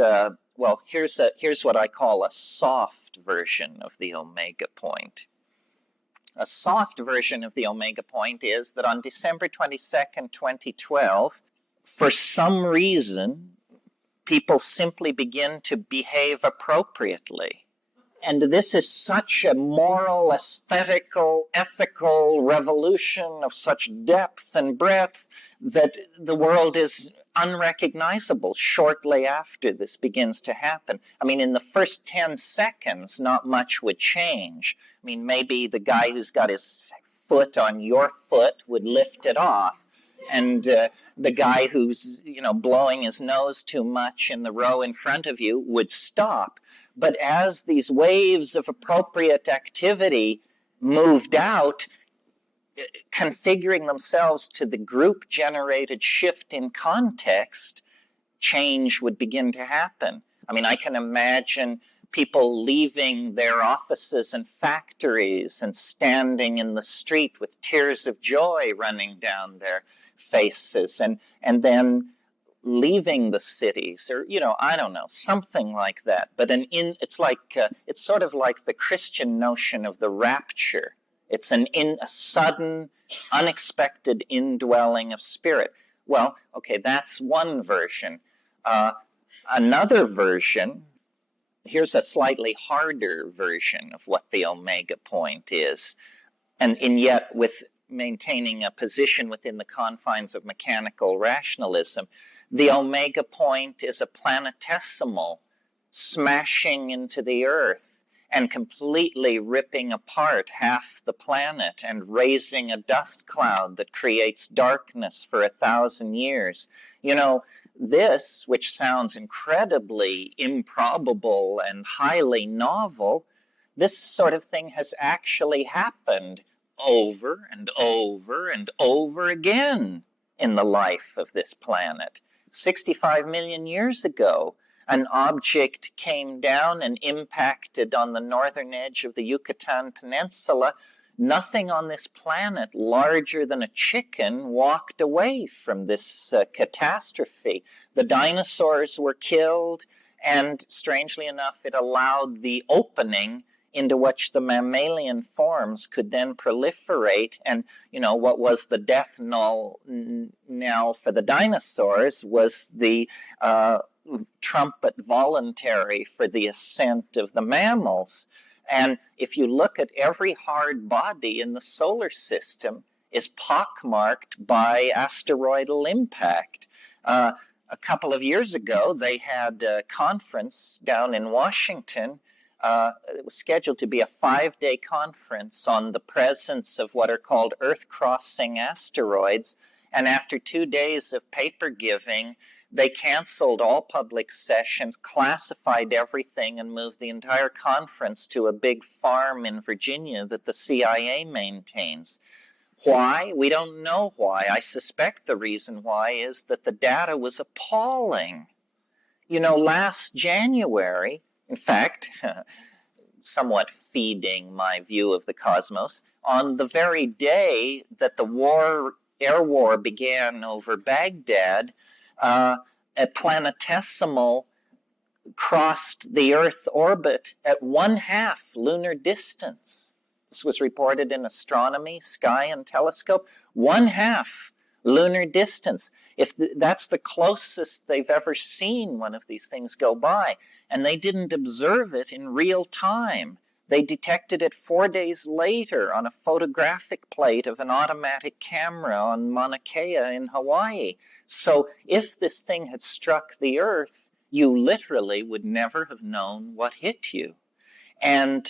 well, here's what I call a soft version of the omega point. A soft version of the omega point is that on December 22nd, 2012, for some reason, people simply begin to behave appropriately. And this is such a moral, aesthetical, ethical revolution of such depth and breadth that the world is unrecognizable shortly after this begins to happen. I mean, in the first 10 seconds, not much would change. I mean, maybe the guy who's got his foot on your foot would lift it off. And the guy who's, blowing his nose too much in the row in front of you would stop. But as these waves of appropriate activity moved out, configuring themselves to the group-generated shift in context, change would begin to happen. I mean, I can imagine people leaving their offices and factories and standing in the street with tears of joy running down their faces, and then leaving the cities, or I don't know, something like that. But it's sort of like the Christian notion of the rapture. It's a sudden, unexpected indwelling of spirit. Well, okay, that's one version. Another version, here's a slightly harder version of what the omega point is, and yet with maintaining a position within the confines of mechanical rationalism. The omega point is a planetesimal smashing into the Earth and completely ripping apart half the planet and raising a dust cloud that creates darkness for 1,000 years. This, which sounds incredibly improbable and highly novel, this sort of thing has actually happened over and over and over again in the life of this planet. 65 million years ago, an object came down and impacted on the northern edge of the Yucatan Peninsula. Nothing on this planet larger than a chicken walked away from this catastrophe. The dinosaurs were killed, and strangely enough, it allowed the opening into which the mammalian forms could then proliferate. And, what was the death knell for the dinosaurs was the trumpet voluntary for the ascent of the mammals. And if you look at every hard body in the solar system is pockmarked by asteroidal impact. A couple of years ago, they had a conference down in Washington. It was scheduled to be a 5-day conference on the presence of what are called Earth-crossing asteroids. And after 2 days of paper giving, they canceled all public sessions, classified everything, and moved the entire conference to a big farm in Virginia that the CIA maintains. Why? We don't know why. I suspect the reason why is that the data was appalling. Last January, in fact, somewhat feeding my view of the cosmos, on the very day that the air war began over Baghdad, a planetesimal crossed the Earth orbit at 1/2 lunar distance. This was reported in Astronomy, Sky, and Telescope. 1/2 lunar distance. That's the closest they've ever seen one of these things go by. And they didn't observe it in real time. They detected it 4 days later on a photographic plate of an automatic camera on Mauna Kea in Hawaii. So if this thing had struck the Earth, you literally would never have known what hit you. And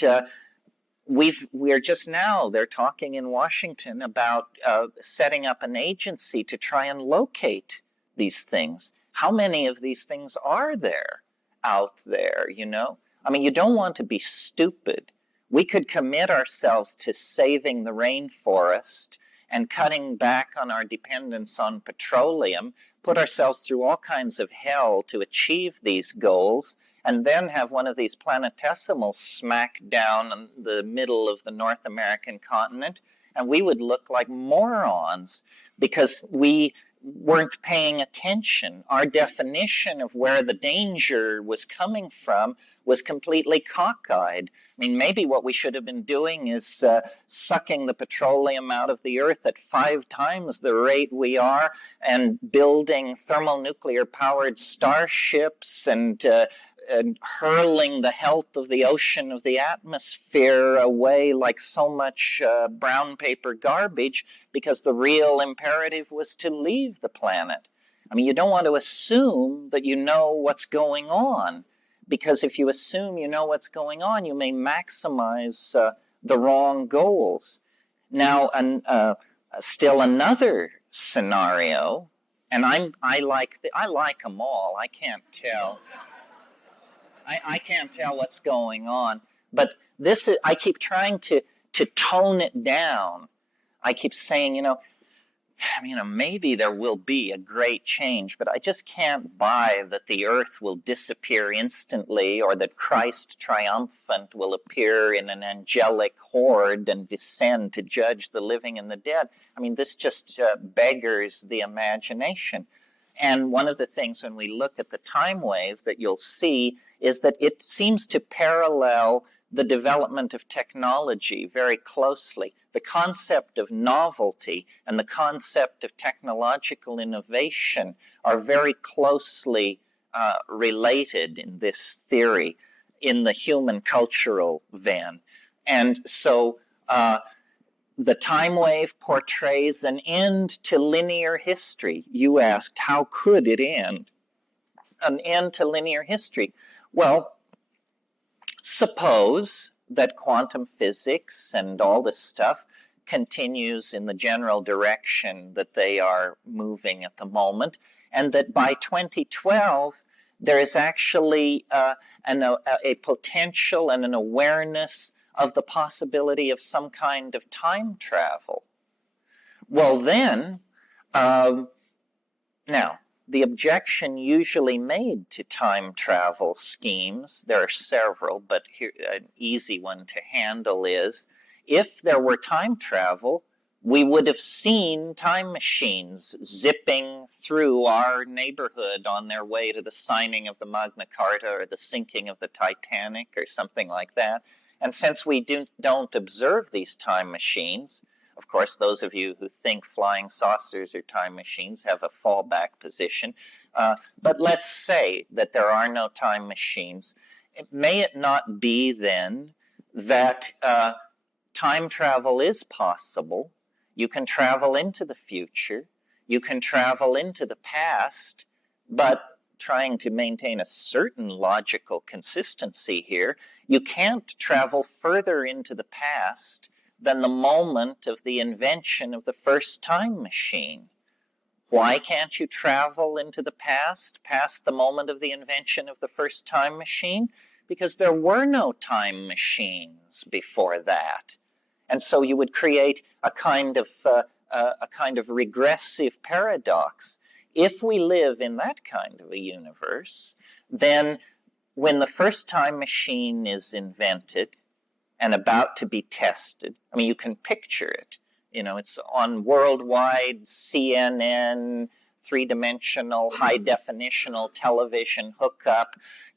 we're just now, they're talking in Washington about setting up an agency to try and locate these things. How many of these things are there out there, I mean, you don't want to be stupid. We could commit ourselves to saving the rainforest and cutting back on our dependence on petroleum, put ourselves through all kinds of hell to achieve these goals, and then have one of these planetesimals smack down in the middle of the North American continent, and we would look like morons because we weren't paying attention. Our definition of where the danger was coming from was completely cockeyed. I mean, maybe what we should have been doing is sucking the petroleum out of the earth at 5 times the rate we are, and building thermonuclear powered starships, and hurling the health of the ocean, of the atmosphere away like so much brown paper garbage, because the real imperative was to leave the planet. I mean, you don't want to assume that you know what's going on, because if you assume you know what's going on, you may maximize the wrong goals. Now, still another scenario, and I like them all. I can't tell. I can't tell what's going on, but I keep trying to tone it down. I keep saying, maybe there will be a great change, but I just can't buy that the earth will disappear instantly, or that Christ triumphant will appear in an angelic horde and descend to judge the living and the dead. I mean, this just beggars the imagination. And one of the things when we look at the time wave that you'll see is that it seems to parallel the development of technology very closely. The concept of novelty and the concept of technological innovation are very closely related in this theory, in the human cultural vein. And so the time wave portrays an end to linear history. You asked, how could it end? An end to linear history. Well, suppose that quantum physics and all this stuff continues in the general direction that they are moving at the moment, and that by 2012 there is actually a potential and an awareness of the possibility of some kind of time travel. Well then, now, the objection usually made to time travel schemes, there are several, but here, an easy one to handle is, if there were time travel, we would have seen time machines zipping through our neighborhood on their way to the signing of the Magna Carta or the sinking of the Titanic or something like that. And since we don't observe these time machines, of course, those of you who think flying saucers are time machines have a fallback position. But let's say that there are no time machines. May it not be then that time travel is possible? You can travel into the future. You can travel into the past, but trying to maintain a certain logical consistency here, you can't travel further into the past than the moment of the invention of the first time machine. Why can't you travel into the past, past the moment of the invention of the first time machine? Because there were no time machines before that. And so you would create a kind of regressive paradox. If we live in that kind of a universe, then when the first time machine is invented and about to be tested, I mean, you can picture it. It's on worldwide CNN, 3-dimensional, high-definitional television hookup,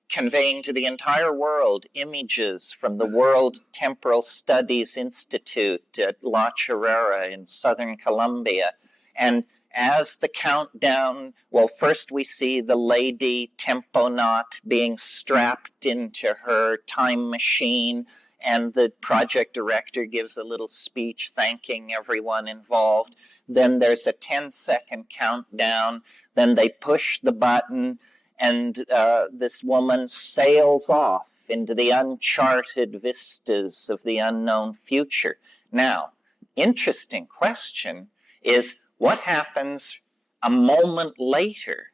conveying to the entire world images from the World Temporal Studies Institute at La Chorrera in southern Colombia. And as the countdown, well, first we see the lady Temponaut being strapped into her time machine, and the project director gives a little speech thanking everyone involved. Then there's a 10-second countdown. Then they push the button, and this woman sails off into the uncharted vistas of the unknown future. Now, interesting question is, what happens a moment later?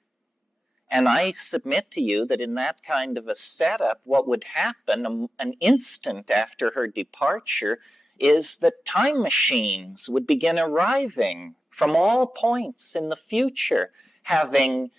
And I submit to you that in that kind of a setup, what would happen an instant after her departure is that time machines would begin arriving from all points in the future, having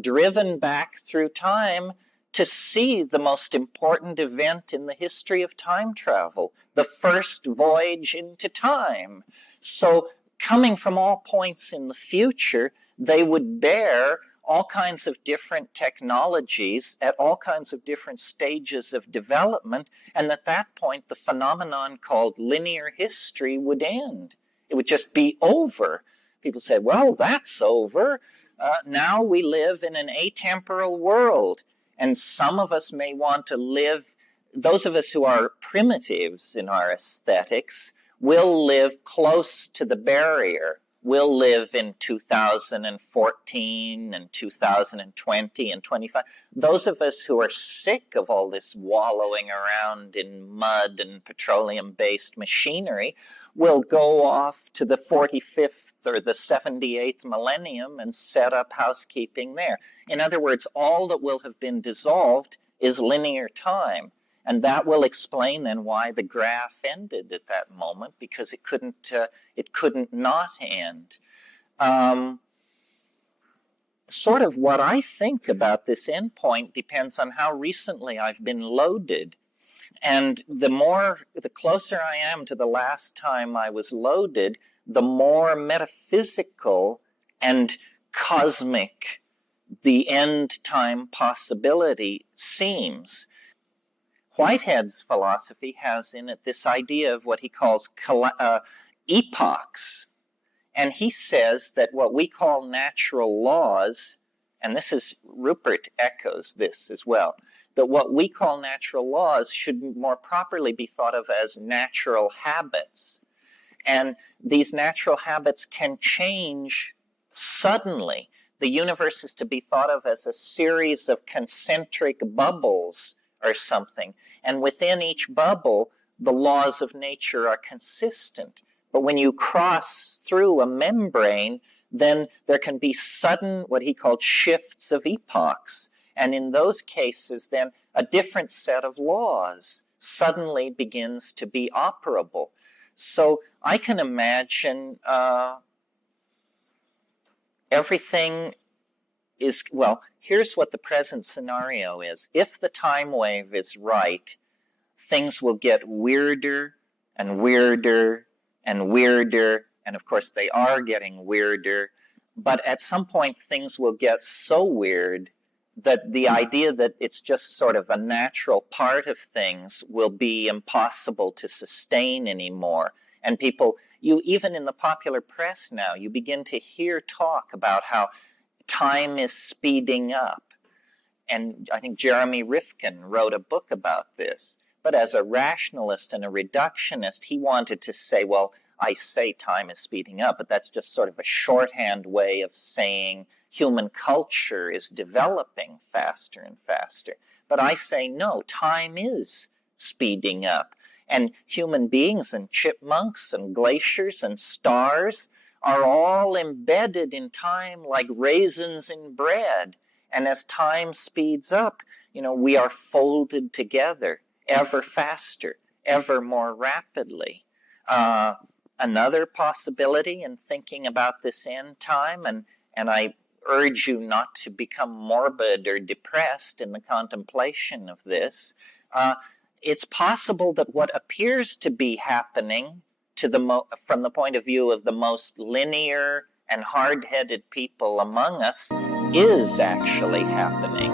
driven back through time to see the most important event in the history of time travel, the first voyage into time. So coming from all points in the future, they would bear all kinds of different technologies at all kinds of different stages of development, and at that point the phenomenon called linear history would end. It would just be over. People say, well, that's over. Now we live in an atemporal world, and some of us may want to live, those of us who are primitives in our aesthetics will live close to the barrier. We'll live in 2014 and 2020 and 25. Those of us who are sick of all this wallowing around in mud and petroleum-based machinery will go off to the 45th or the 78th millennium and set up housekeeping there. In other words, all that will have been dissolved is linear time. And that will explain then why the graph ended at that moment, because it couldn't not end. Sort of what I think about this endpoint depends on how recently I've been loaded. And the closer I am to the last time I was loaded, the more metaphysical and cosmic the end time possibility seems. Whitehead's philosophy has in it this idea of what he calls epochs. And he says that what we call natural laws, and Rupert echoes this as well, that what we call natural laws should more properly be thought of as natural habits. And these natural habits can change suddenly. The universe is to be thought of as a series of concentric bubbles or something. And within each bubble, the laws of nature are consistent. But when you cross through a membrane, then there can be sudden, what he called shifts of epochs. And in those cases, then a different set of laws suddenly begins to be operable. So I can imagine everything is, well, here's what the present scenario is. If the time wave is right, things will get weirder and weirder and weirder, and of course they are getting weirder, but at some point things will get so weird that the idea that it's just sort of a natural part of things will be impossible to sustain anymore. And people, even in the popular press now, you begin to hear talk about how time is speeding up. And I think Jeremy Rifkin wrote a book about this. But as a rationalist and a reductionist, he wanted to say, well, I say time is speeding up, but that's just sort of a shorthand way of saying human culture is developing faster and faster. But I say, no, time is speeding up. And human beings and chipmunks and glaciers and stars are all embedded in time like raisins in bread. And as time speeds up, we are folded together ever faster, ever more rapidly. Another possibility in thinking about this end time, and I urge you not to become morbid or depressed in the contemplation of this, it's possible that what appears to be happening from the point of view of the most linear and hard-headed people among us is actually happening.